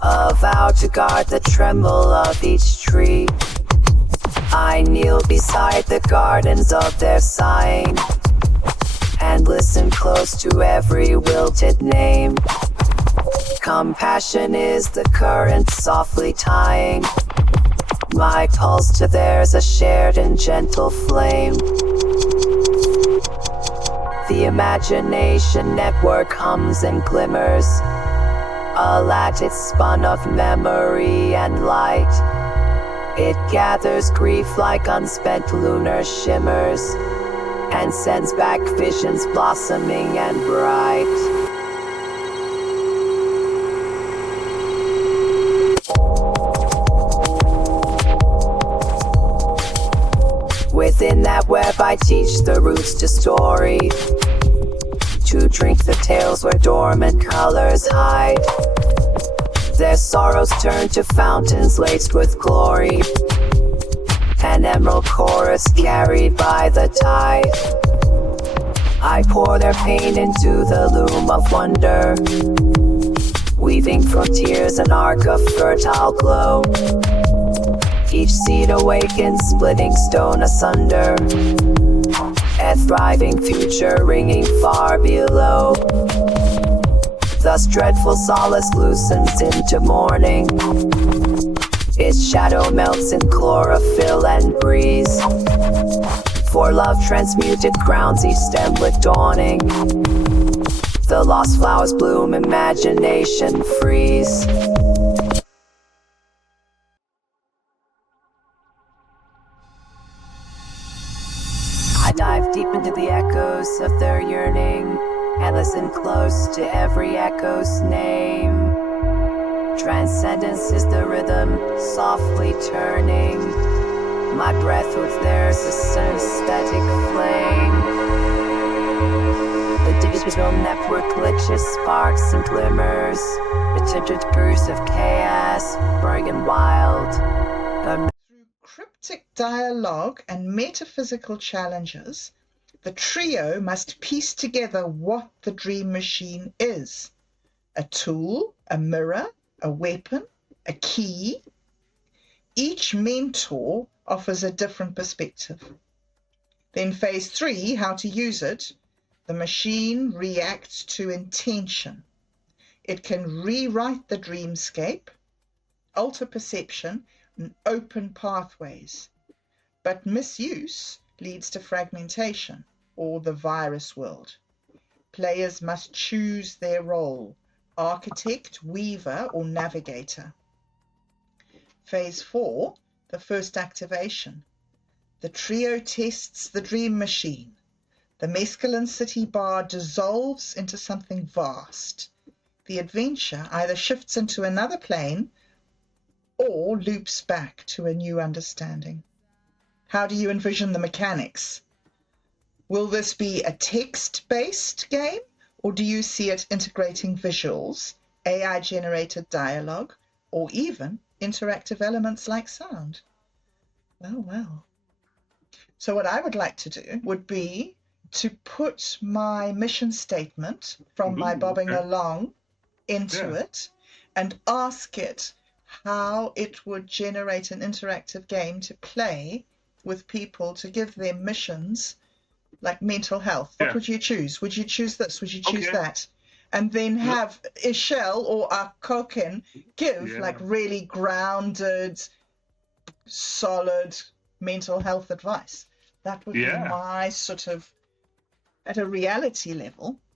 A vow to guard the tremble of each tree. I kneel beside the gardens of their sighing and listen close to every wilted name. Compassion is the current softly tying my pulse to theirs, a shared and gentle flame. The imagination network hums and glimmers, a lattice spun of memory and light. It gathers grief like unspent lunar shimmers and sends back visions blossoming and bright. Within that web I teach the roots to story, to drink the tales where dormant colors hide. Their sorrows turn to fountains laced with glory, an emerald chorus carried by the tide. I pour their pain into the loom of wonder, weaving frontiers, an arc of fertile glow. Each seed awakens, splitting stone asunder. A thriving future ringing far below. Thus dreadful solace loosens into morning. Its shadow melts in chlorophyll and breeze. For love transmuted crowns each stem with dawning. The lost flowers bloom, imagination freeze. I dive deep into the echoes of their yearning and listen close to every echo's name. Transcendence is the rhythm, softly turning. My breath with theirs a synesthetic flame. The digital network glitches, sparks and glimmers. A tinted curse of chaos, burning and wild. Through cryptic dialogue and metaphysical challenges, the trio must piece together what the dream machine is. A tool, a mirror, a weapon, a key. Each mentor offers a different perspective. Then phase 3, how to use it. The machine reacts to intention. It can rewrite the dreamscape, alter perception, and open pathways. But misuse leads to fragmentation, or the virus world. Players must choose their role: architect, weaver, or navigator. Phase 4, the first activation. The trio tests the dream machine. The mescaline city bar dissolves into something vast. The adventure either shifts into another plane or loops back to a new understanding. How do you envision the mechanics? Will this be a text-based game, or do you see it integrating visuals, AI-generated dialogue, or even interactive elements like sound? Well, well. So what I would like to do would be to put my mission statement from my bobbing along into it and ask it how it would generate an interactive game to play with people, to give them missions like mental health. What would you choose? Would you choose this? Would you choose that? And then have Ishel or Koken give like really grounded, solid mental health advice. That would be my sort of, at a reality level,